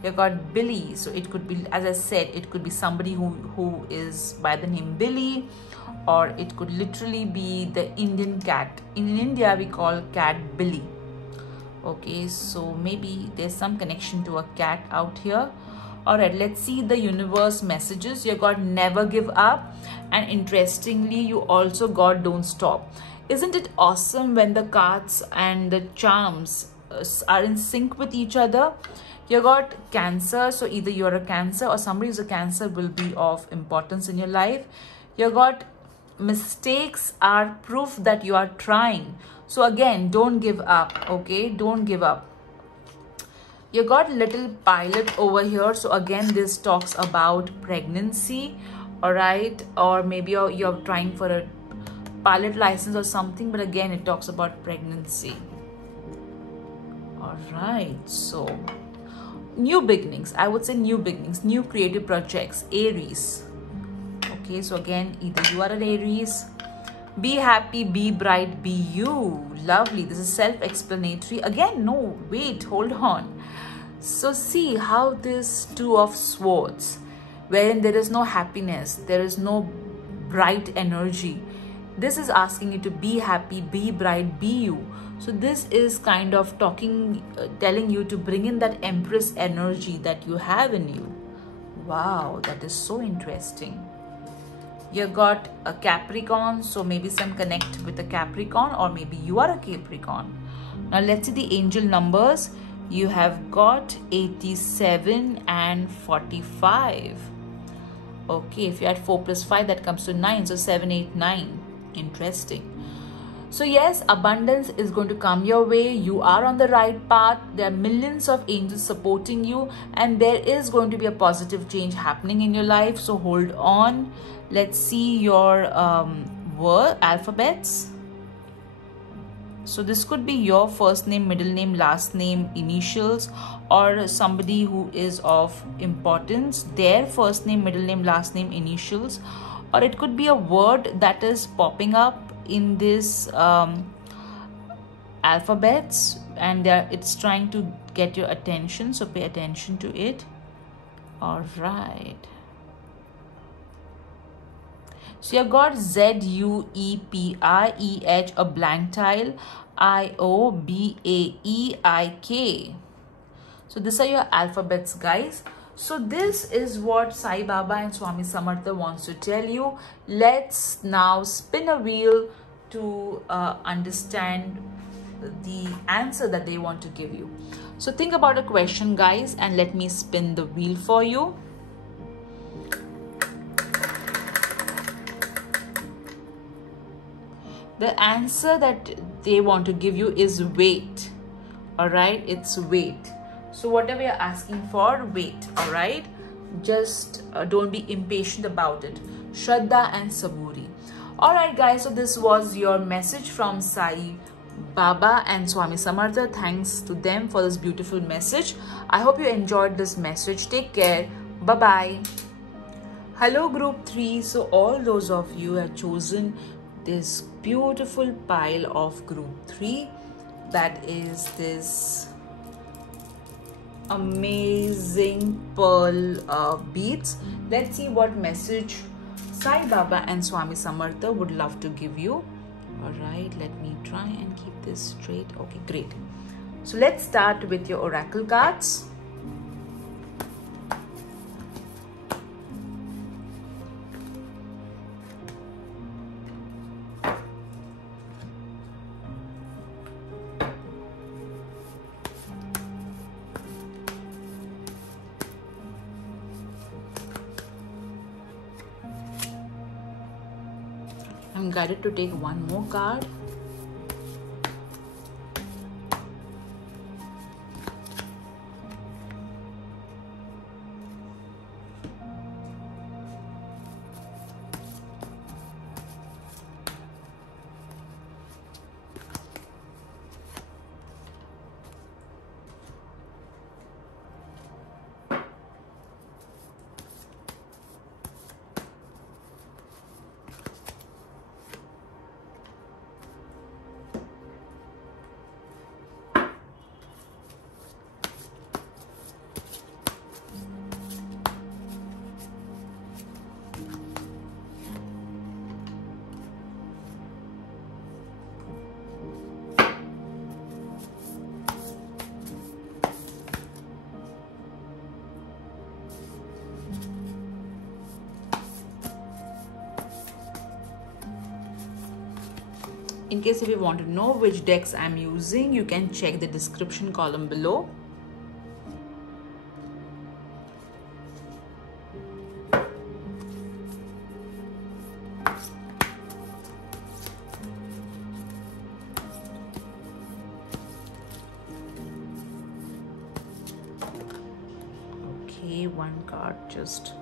You got Billy, so it could be, as I said, it could be somebody who is by the name Billy, or it could literally be the Indian cat. In India we call cat Billy. Okay, so maybe there's some connection to a cat out here. All right, let's see the universe messages. You got never give up, and interestingly you also got don't stop. Isn't it awesome when the cards and the charms are in sync with each other? You got Cancer, so either you're a Cancer or somebody who's a Cancer will be of importance in your life. You got mistakes are proof that you are trying. So again, don't give up. Okay, don't give up. You got little pilot over here, so again this talks about pregnancy. All right, or maybe you're trying for a pilot license or something, but again it talks about pregnancy. All right, so new beginnings, I would say new beginnings, new creative projects, Aries. Okay, so again, either you are an Aries. Be happy, be bright, be you. Lovely. This is self-explanatory. Again, no, wait, hold on. So see how this Two of Swords, wherein there is no happiness, there is no bright energy. This is asking you to be happy, be bright, be you. So this is kind of telling you to bring in that Empress energy that you have in you. Wow, that is so interesting. You got a Capricorn, so maybe some connect with a Capricorn, or maybe you are a Capricorn. Now let's see the angel numbers. You have got 87 and 45. Okay, if you add 4 plus 5, that comes to 9. So 7, 8, 9. Interesting. So yes, abundance is going to come your way. You are on the right path. There are millions of angels supporting you, and there is going to be a positive change happening in your life. So hold on. Let's see your word alphabets. So this could be your first name, middle name, last name, initials, or somebody who is of importance, their first name, middle name, last name, initials, or it could be a word that is popping up in this alphabets, and it's trying to get your attention, so pay attention to it. All right, so you've got ZUEPIEH, a blank tile, IOBAEIK. So these are your alphabets, guys. So this is what Sai Baba and Swami Samartha wants to tell you. Let's now spin a wheel to understand the answer that they want to give you. So think about a question, guys, and let me spin the wheel for you. The answer that they want to give you is wait. All right, it's wait. So whatever you're asking for, wait. All right, just don't be impatient about it. Shraddha and Saburi. All right, guys, so this was your message from Sai Baba and Swami Samartha. Thanks to them for this beautiful message. I hope you enjoyed this message. Take care. Bye bye. Hello group 3. So all those of you have chosen this beautiful pile of group 3, that is this amazing pearl beads. Let's see what message Sai Baba and Swami Samartha would love to give you. All right, let me try and keep this straight. Okay, great. So let's start with your oracle cards. I'm guided to take one more card. In case if you want to know which decks I'm using, you can check the description column below. Okay, one card just.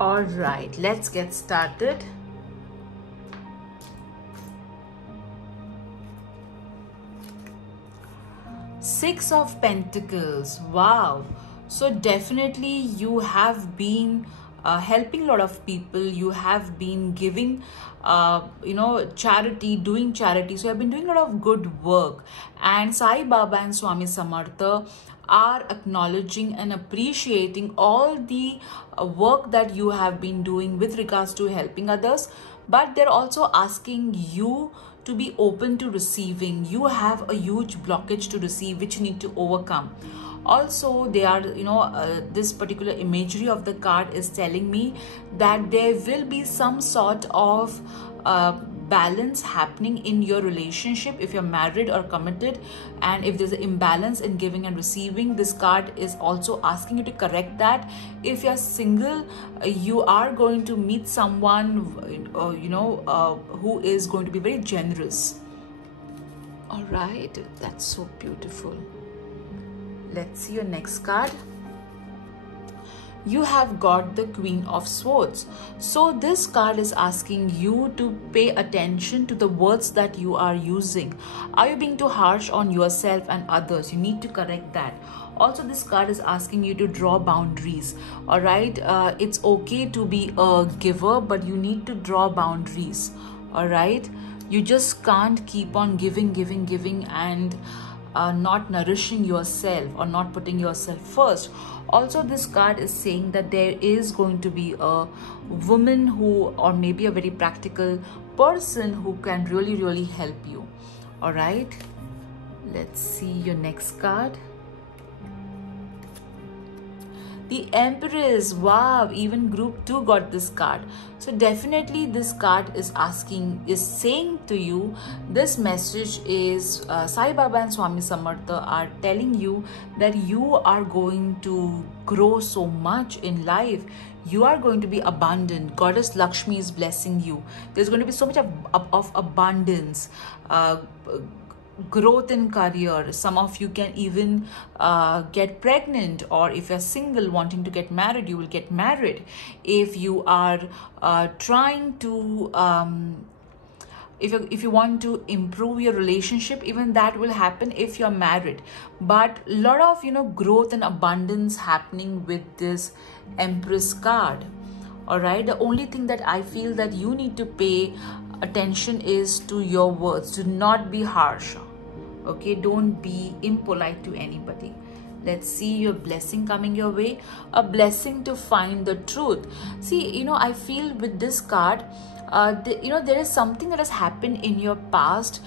All right, let's get started. Six of Pentacles. Wow. So definitely you have been helping a lot of people. You have been giving charity, doing charity. So you have been doing a lot of good work. And Sai Baba and Swami Samartha are acknowledging and appreciating all the work that you have been doing with regards to helping others, but they're also asking you to be open to receiving. You have a huge blockage to receive which you need to overcome. Also, they are, this particular imagery of the card is telling me that there will be some sort of balance happening in your relationship if you're married or committed, and if there's an imbalance in giving and receiving, this card is also asking you to correct that. If you're single, you are going to meet someone who is going to be very generous. All right, that's so beautiful. Let's see your next card. You have got the Queen of Swords. So this card is asking you to pay attention to the words that you are using. Are you being too harsh on yourself and others? You need to correct that. Also, this card is asking you to draw boundaries. All right, it's okay to be a giver, but you need to draw boundaries. All right, you just can't keep on giving and not nourishing yourself or not putting yourself first. Also, this card is saying that there is going to be a woman who, or maybe a very practical person who can really help you. All right, let's see your next card. The Empress. Wow, even group 2 got this card. So definitely this card is saying to you, this message is Sai Baba and Swami Samartha are telling you that you are going to grow so much in life. You are going to be abundant. Goddess Lakshmi is blessing you. There's going to be so much of abundance, growth in career. Some of you can even get pregnant, or if you're single wanting to get married, you will get married. If you are trying to if you want to improve your relationship, even that will happen if you're married. But a lot of growth and abundance happening with this Empress card. All right, the only thing that I feel that you need to pay attention is to your words. Do not be harsh. Okay, don't be impolite to anybody. Let's see your blessing coming your way. A blessing to find the truth. See, I feel with this card, there is something that has happened in your past,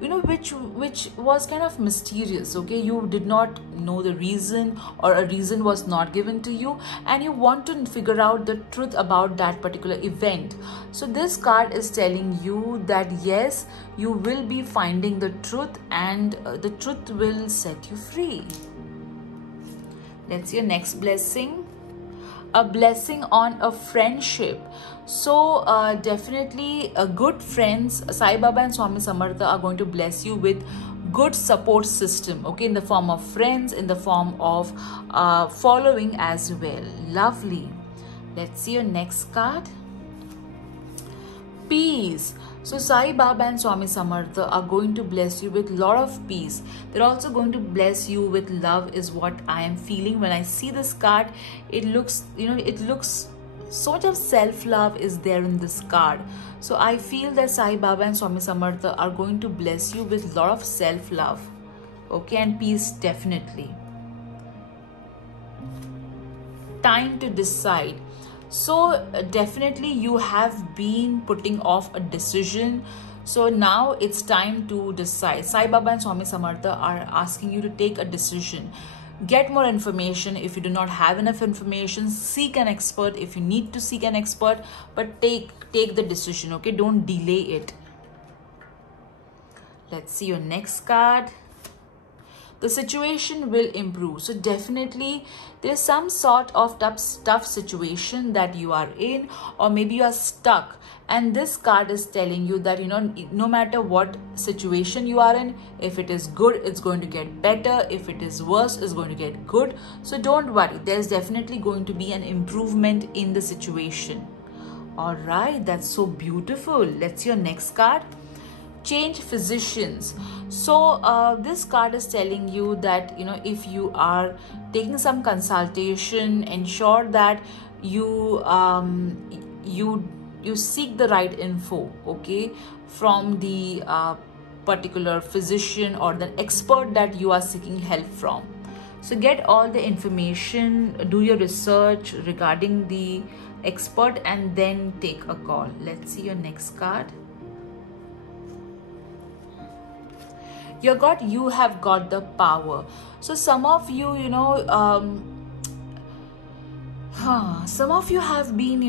which was kind of mysterious. Okay, you did not know the reason, or a reason was not given to you, and you want to figure out the truth about that particular event. So this card is telling you that yes, you will be finding the truth, and the truth will set you free. Let's see your next blessing. A blessing on a friendship. So definitely good friends, Sai Baba and Swami Samartha are going to bless you with good support system, okay, in the form of friends, in the form of following as well. Lovely. Let's see your next card. Peace. So Sai Baba and Swami Samartha are going to bless you with lot of peace. They're also going to bless you with love, is what I am feeling when I see this card. It looks, it looks so much of self-love is there in this card. So I feel that Sai Baba and Swami Samartha are going to bless you with lot of self-love, okay, and peace definitely. Time to decide. So definitely you have been putting off a decision. So now it's time to decide. Sai Baba and Swami Samartha are asking you to take a decision. Get more information. If you do not have enough information, seek an expert if you need to seek an expert, but take the decision, okay? Don't delay it. Let's see your next card. The situation will improve. So definitely there's some sort of tough situation that you are in, or maybe you are stuck, and this card is telling you that no matter what situation you are in, if it is good, it's going to get better. If it is worse, it's going to get good. So don't worry, there's definitely going to be an improvement in the situation. All right, that's so beautiful. Let's see your next card. Change physicians. So this card is telling you that if you are taking some consultation, ensure that you seek the right info, okay, from the particular physician or the expert that you are seeking help from. So get all the information, do your research regarding the expert, and then take a call. Let's see your next card. You have got the power. So some of you, some of you have been,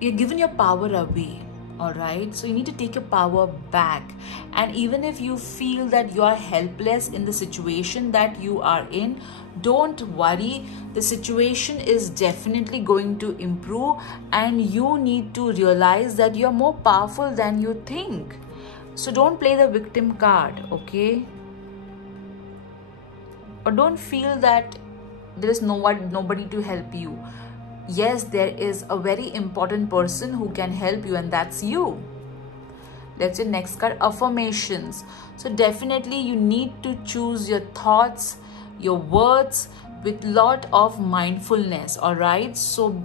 you're given your power away. All right, so you need to take your power back. And even if you feel that you are helpless in the situation that you are in, don't worry. The situation is definitely going to improve, and you need to realize that you're more powerful than you think. So don't play the victim card, okay? Or don't feel that there is nobody to help you. Yes, there is a very important person who can help you, and that's you. Let's see next card, affirmations. So definitely you need to choose your thoughts, your words with lot of mindfulness, all right? So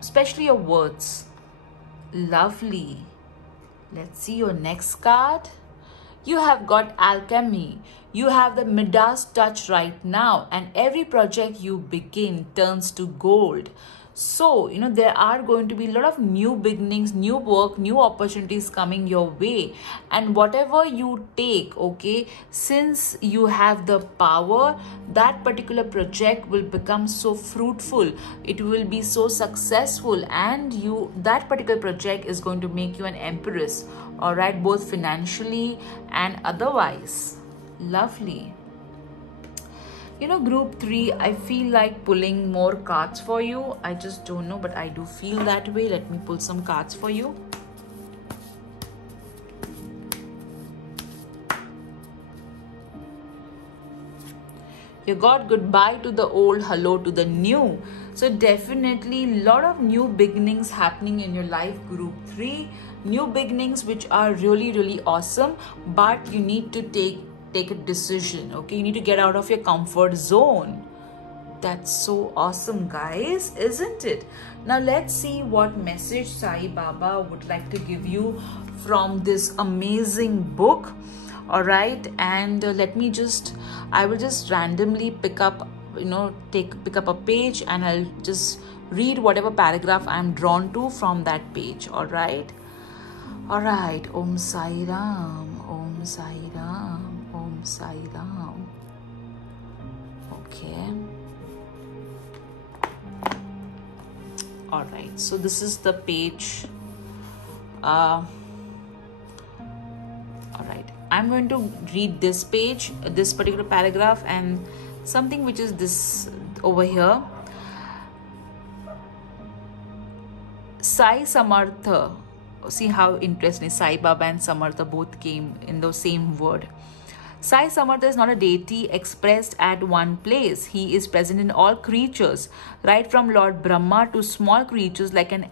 especially your words. Lovely. Let's see your next card. You have got alchemy. You have the Midas touch right now, and every project you begin turns to gold. So, there are going to be a lot of new beginnings, new work, new opportunities coming your way. And whatever you take, okay, since you have the power, that particular project will become so fruitful. It will be so successful, and that particular project is going to make you an empress, all right, both financially and otherwise. Lovely. Group 3, I feel like pulling more cards for you. I just don't know, but I do feel that way. Let me pull some cards for you. You got goodbye to the old, hello to the new. So definitely a lot of new beginnings happening in your life, Group 3. New beginnings which are really, really awesome, but you need to take a decision, okay? You need to get out of your comfort zone. That's so awesome, guys, isn't it? Now let's see what message Sai Baba would like to give you from this amazing book. All right, and I will just randomly pick up a page, and I'll just read whatever paragraph I'm drawn to from that page. All right. Om Sai Ram, Om Sai Ram, Om Sai Ram. Okay. All right, so this is the page. All right, I'm going to read this page, this particular paragraph, and something which is this over here. Sai Samartha. See how interesting, Sai Baba and Samartha both came in the same word. Sai Samartha is not a deity expressed at one place. He is present in all creatures, right from Lord Brahma to small creatures like an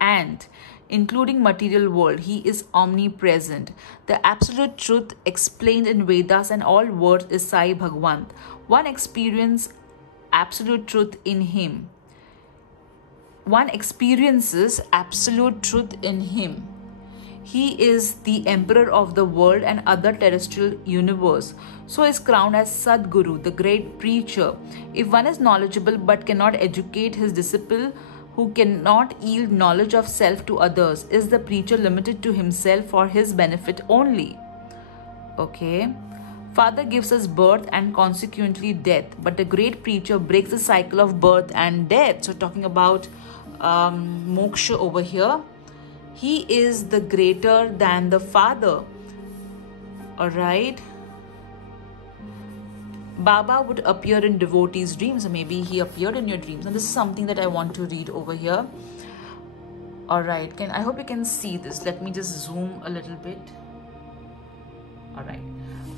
ant, including material world. He is omnipresent. The absolute truth explained in Vedas and all words is Sai Bhagwant. One experiences absolute truth in him. One experiences absolute truth in him. He is the emperor of the world and other terrestrial universe. So is crowned as Sadguru, the great preacher. If one is knowledgeable but cannot educate his disciple, who cannot yield knowledge of self to others, is the preacher limited to himself for his benefit only? Okay. Father gives us birth and consequently death, but the great preacher breaks the cycle of birth and death. So talking about moksha over here. He is the greater than the Father. Alright. Baba would appear in devotees' dreams, or maybe he appeared in your dreams. And this is something that I want to read over here. Alright, I hope you can see this. Let me just zoom a little bit. Alright.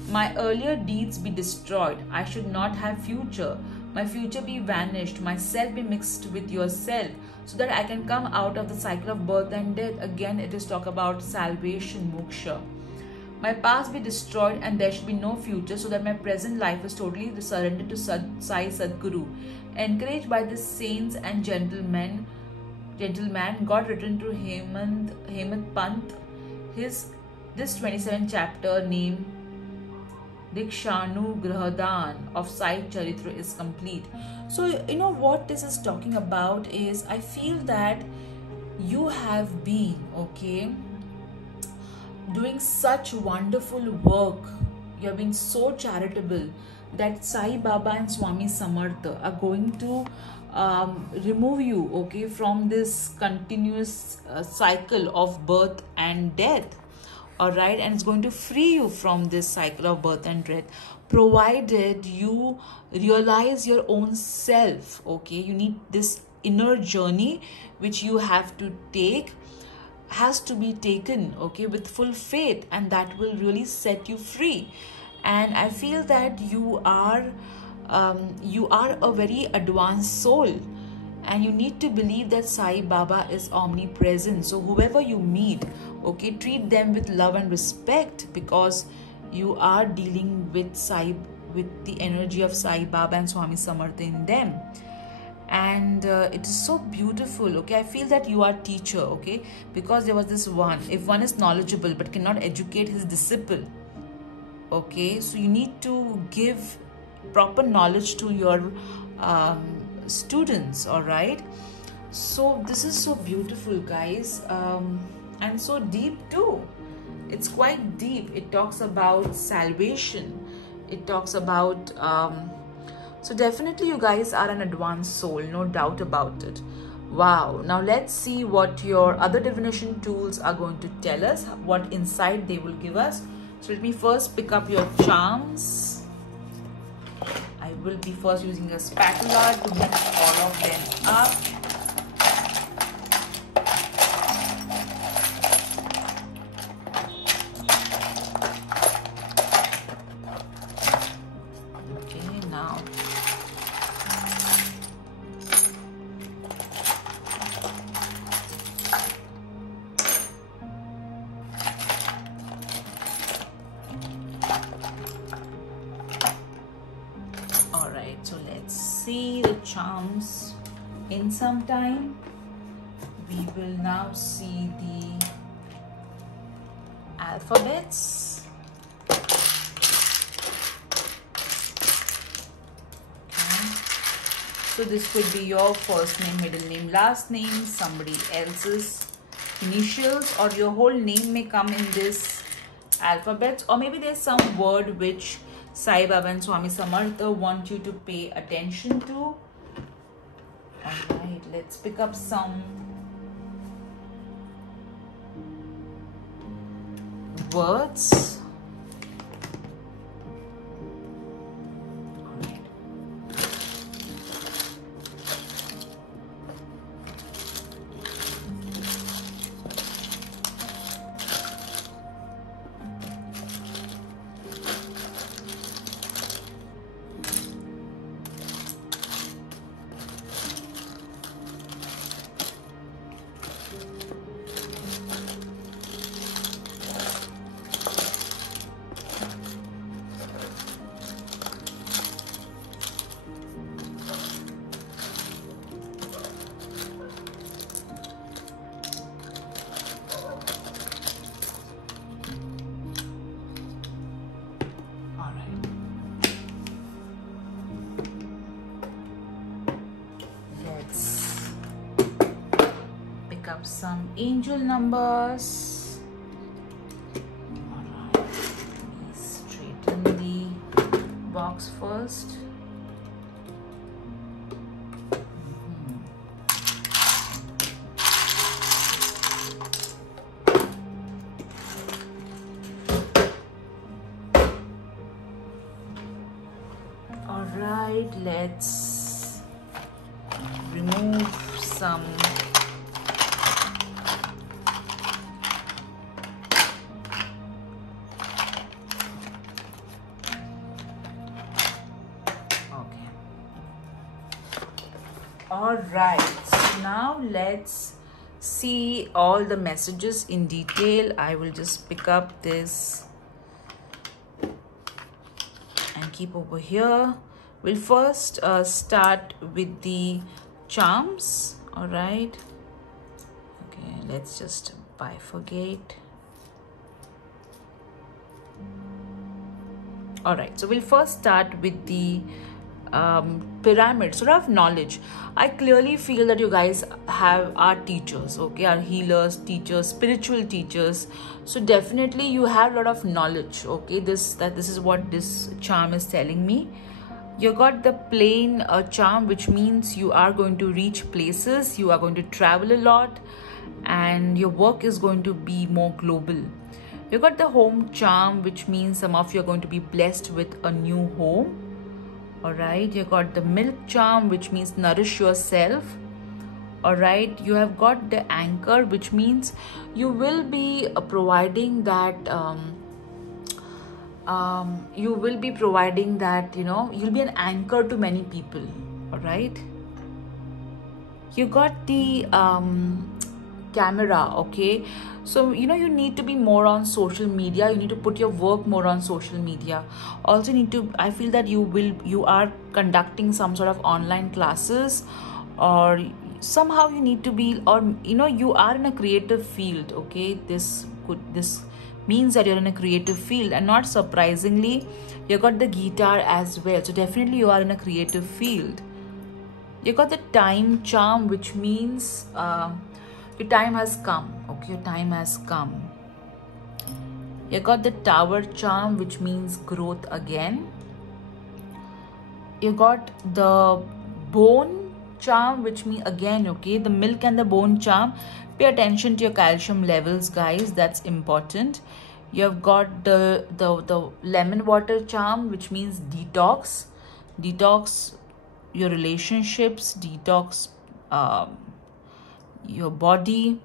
My earlier deeds be destroyed. I should not have future. My future be vanished. My self be mixed with yourself, so that I can come out of the cycle of birth and death. Again, it is talk about salvation, moksha. My past be destroyed and there should be no future, so that my present life is totally surrendered to Sai Sadguru. Encouraged by the saints and gentleman, God written to Hemant Pant, this 27th chapter named Dikshanu Grahadan of Sai Charitra is complete. So, you know what this is talking about is, I feel that you have been, okay, doing such wonderful work. You have been so charitable that Sai Baba and Swami Samartha are going to remove you, okay, from this continuous cycle of birth and death. Alright, and it's going to free you from this cycle of birth and death, provided you realize your own self. Okay, you need this inner journey which you have to take, has to be taken, okay, with full faith, and that will really set you free. And I feel that you are a very advanced soul, and you need to believe that Sai Baba is omnipresent. So whoever you meet, okay, treat them with love and respect, because you are dealing with the energy of Sai Baba and Swami Samartha in them. And it is so beautiful. Okay, I feel that you are teacher, okay, because there was this one, if one is knowledgeable but cannot educate his disciple, okay, so you need to give proper knowledge to your students. All right, so this is so beautiful, guys, and so deep too. It's quite deep. It talks about salvation. It talks about so definitely you guys are an advanced soul, no doubt about it. Wow. Now let's see what your other divination tools are going to tell us, what insight they will give us. So let me first pick up your charms. I will be first using a spatula to mix all of them up. Okay, now so let's see the charms in some time. We will now see the alphabets. Okay. So this could be your first name, middle name, last name, somebody else's initials, or your whole name may come in this alphabet, or maybe there's some word which Sai Baba and Swami Samartha want you to pay attention to. Alright, let's pick up some words. some angel numbers. Alright, let me straighten the box first. Alright, let's remove some Alright, so now let's see all the messages in detail. I will just pick up this and keep over here. We'll first start with the charms. Alright, okay, let's just bifurcate. Alright, so we'll first start with the pyramid sort of knowledge. I clearly feel that you guys are teachers, okay, are healers, teachers, spiritual teachers. So definitely you have a lot of knowledge, okay. This is what this charm is telling me. You got the plain charm, which means you are going to reach places, you are going to travel a lot, and your work is going to be more global. You got the home charm, which means some of you are going to be blessed with a new home. Alright, you got the milk charm, which means nourish yourself. Alright, you have got the anchor, which means you will be providing that you'll be an anchor to many people. Alright, you got the camera, okay. So you need to be more on social media. You need to put your work more on social media. Also I feel that you are conducting some sort of online classes, or somehow you need to be, or you are in a creative field, okay. This means that you're in a creative field, and not surprisingly you got the guitar as well. So definitely you are in a creative field. You got the time charm, which means your time has come, okay, your time has come. You got the tower charm, which means growth again. You got the bone charm, which means again, okay, the milk and the bone charm. Pay attention to your calcium levels, guys, that's important. You have got the lemon water charm, which means detox your relationships, detox your body.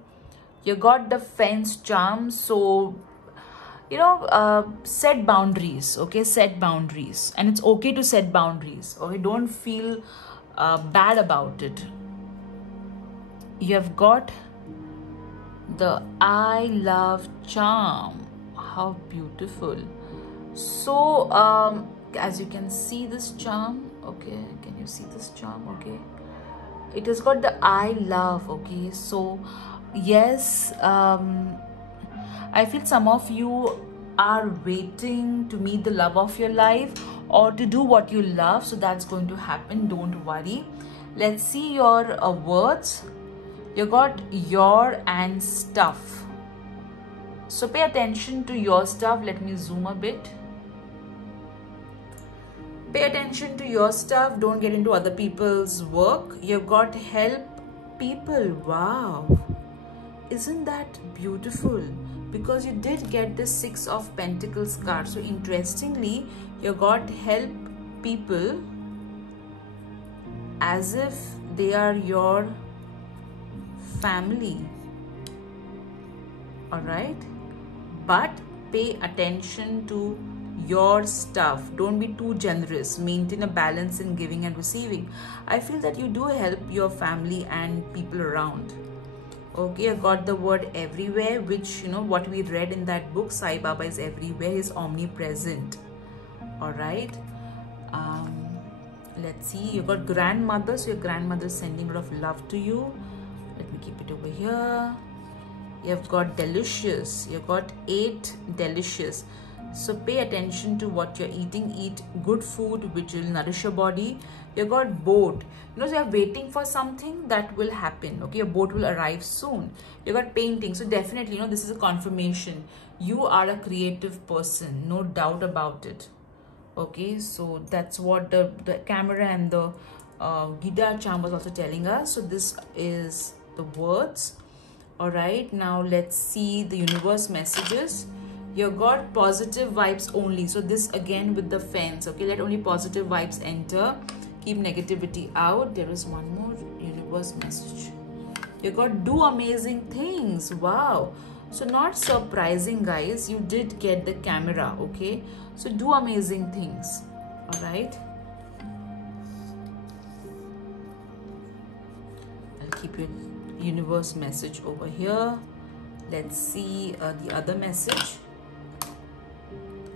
You got the fence charm, so set boundaries, okay, set boundaries, and it's okay to set boundaries, okay, don't feel bad about it. You have got the I love charm. How beautiful. So as you can see this charm, okay, can you see this charm? Okay, it has got the I love, okay. So yes, I feel some of you are waiting to meet the love of your life or to do what you love. So that's going to happen, don't worry. Let's see your words. You got your and stuff. So pay attention to your stuff. Let me zoom a bit. Pay attention to your stuff. Don't get into other people's work. You've got help people. Wow. Isn't that beautiful? Because you did get the 6 of Pentacles card. So interestingly, you got help people as if they are your family. Alright? But pay attention to your stuff. Don't be too generous. Maintain a balance in giving and receiving. I feel that you do help your family and people around. Okay, I got the word everywhere, which what we read in that book, Sai Baba is everywhere, is omnipresent. All right. Let's see, you got grandmother, so your grandmother is sending a lot of love to you. Let me keep it over here. You've got delicious. You've got 8 delicious. So pay attention to what you're eating. Eat good food which will nourish your body. You got boat. So you're waiting for something that will happen. Okay, your boat will arrive soon. You got painting. So definitely, this is a confirmation. You are a creative person, no doubt about it. Okay, so that's what the camera and the guitar charm was also telling us. So this is the words. All right, now let's see the universe messages. You got positive vibes only. So this again with the fence. Okay, let only positive vibes enter. Keep negativity out. There is one more universe message. You got do amazing things. Wow. So not surprising, guys. You did get the camera. Okay, so do amazing things. All right. I'll keep your universe message over here. Let's see the other message.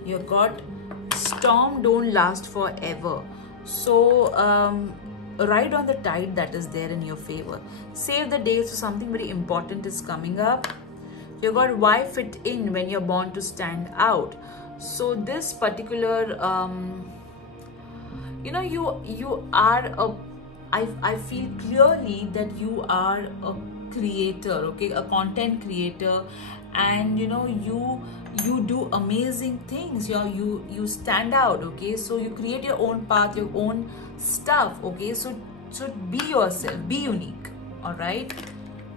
You got storm don't last forever. So ride on the tide that is there in your favor. Save the day, so something very important is coming up. You got why fit in when you're born to stand out. So this particular you are a I feel clearly that you are a creator, okay, a content creator, and you do amazing things. You stand out, okay, so you create your own path, your own stuff, okay, so be yourself, be unique. All right,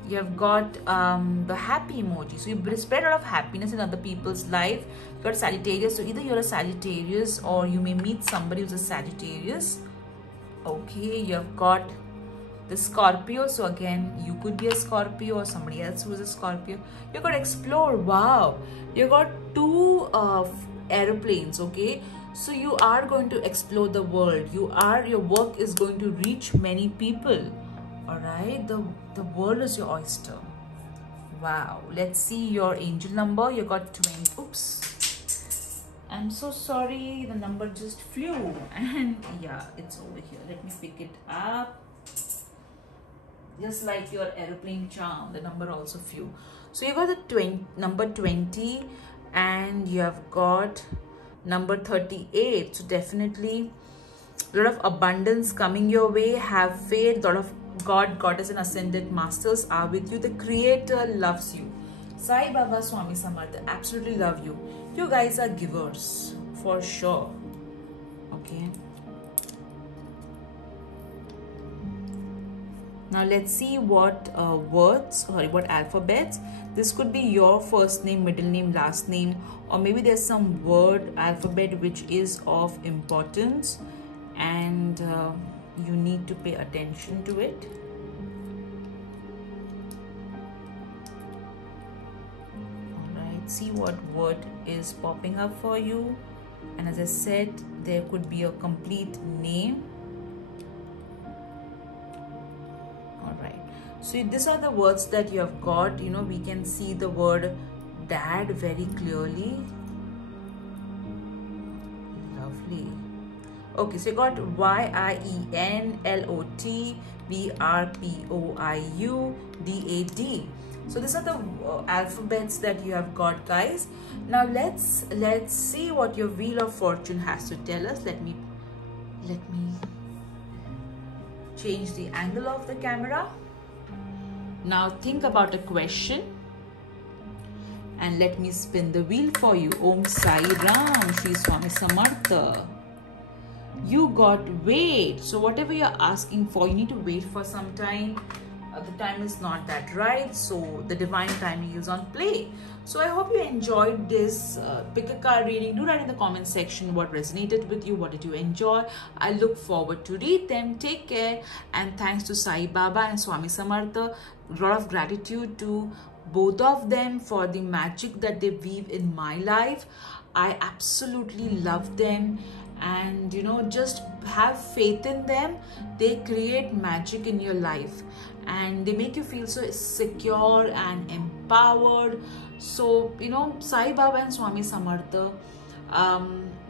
you have got the happy emoji, so you spread a lot of happiness in other people's life. You got Sagittarius, so either you're a Sagittarius or you may meet somebody who's a Sagittarius. Okay, you have got the Scorpio, so again you could be a Scorpio or somebody else who is a Scorpio. You got explore. Wow, you got 2 aeroplanes. Okay, so you are going to explore the world. Your work is going to reach many people. All right, the world is your oyster. Wow, let's see your angel number. You got 20. Oops, I'm so sorry, the number just flew, and yeah, it's over here. Let me pick it up. Just like your aeroplane charm, the number also flew. So you got the number 20, and you have got number 38. So definitely a lot of abundance coming your way. Have faith. A lot of God, Goddess and Ascended Masters are with you. The Creator loves you. Sai Baba, Swami Samartha absolutely love you. You guys are givers for sure. Okay, now let's see what what alphabets. This could be your first name, middle name, last name, or maybe there's some word alphabet which is of importance, and you need to pay attention to it. See what word is popping up for you, and as I said, there could be a complete name. All right, so these are the words that you have got. We can see the word dad very clearly. Lovely. Okay, so you got YIENLOTVRPOIUDAD. So these are the alphabets that you have got, guys. Now let's see what your Wheel of Fortune has to tell us. Let me change the angle of the camera. Now think about a question and let me spin the wheel for you. Om Sai Ram, Shri Swami Samartha. You got wait. So whatever you're asking for, you need to wait for some time. The time is not that right, so the divine timing is on play. So I hope you enjoyed this pick a card reading. Do write in the comment section what resonated with you, what did you enjoy. I look forward to read them. Take care, and thanks to Sai Baba and Swami Samartha. A lot of gratitude to both of them for the magic that they weave in my life. I absolutely love them, and just have faith in them. They create magic in your life, and they make you feel so secure and empowered. So Sai Baba and Swami Samartha,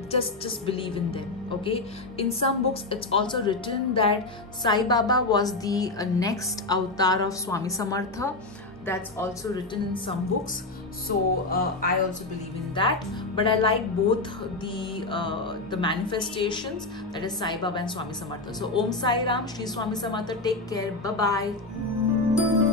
just believe in them. Okay, in some books it's also written that Sai Baba was the next avatar of Swami Samartha. That's also written in some books. So I also believe in that, but I like both the manifestations, that is Sai Baba and Swami Samartha. So Om Sai Ram, Shri Swami Samartha, take care, bye bye.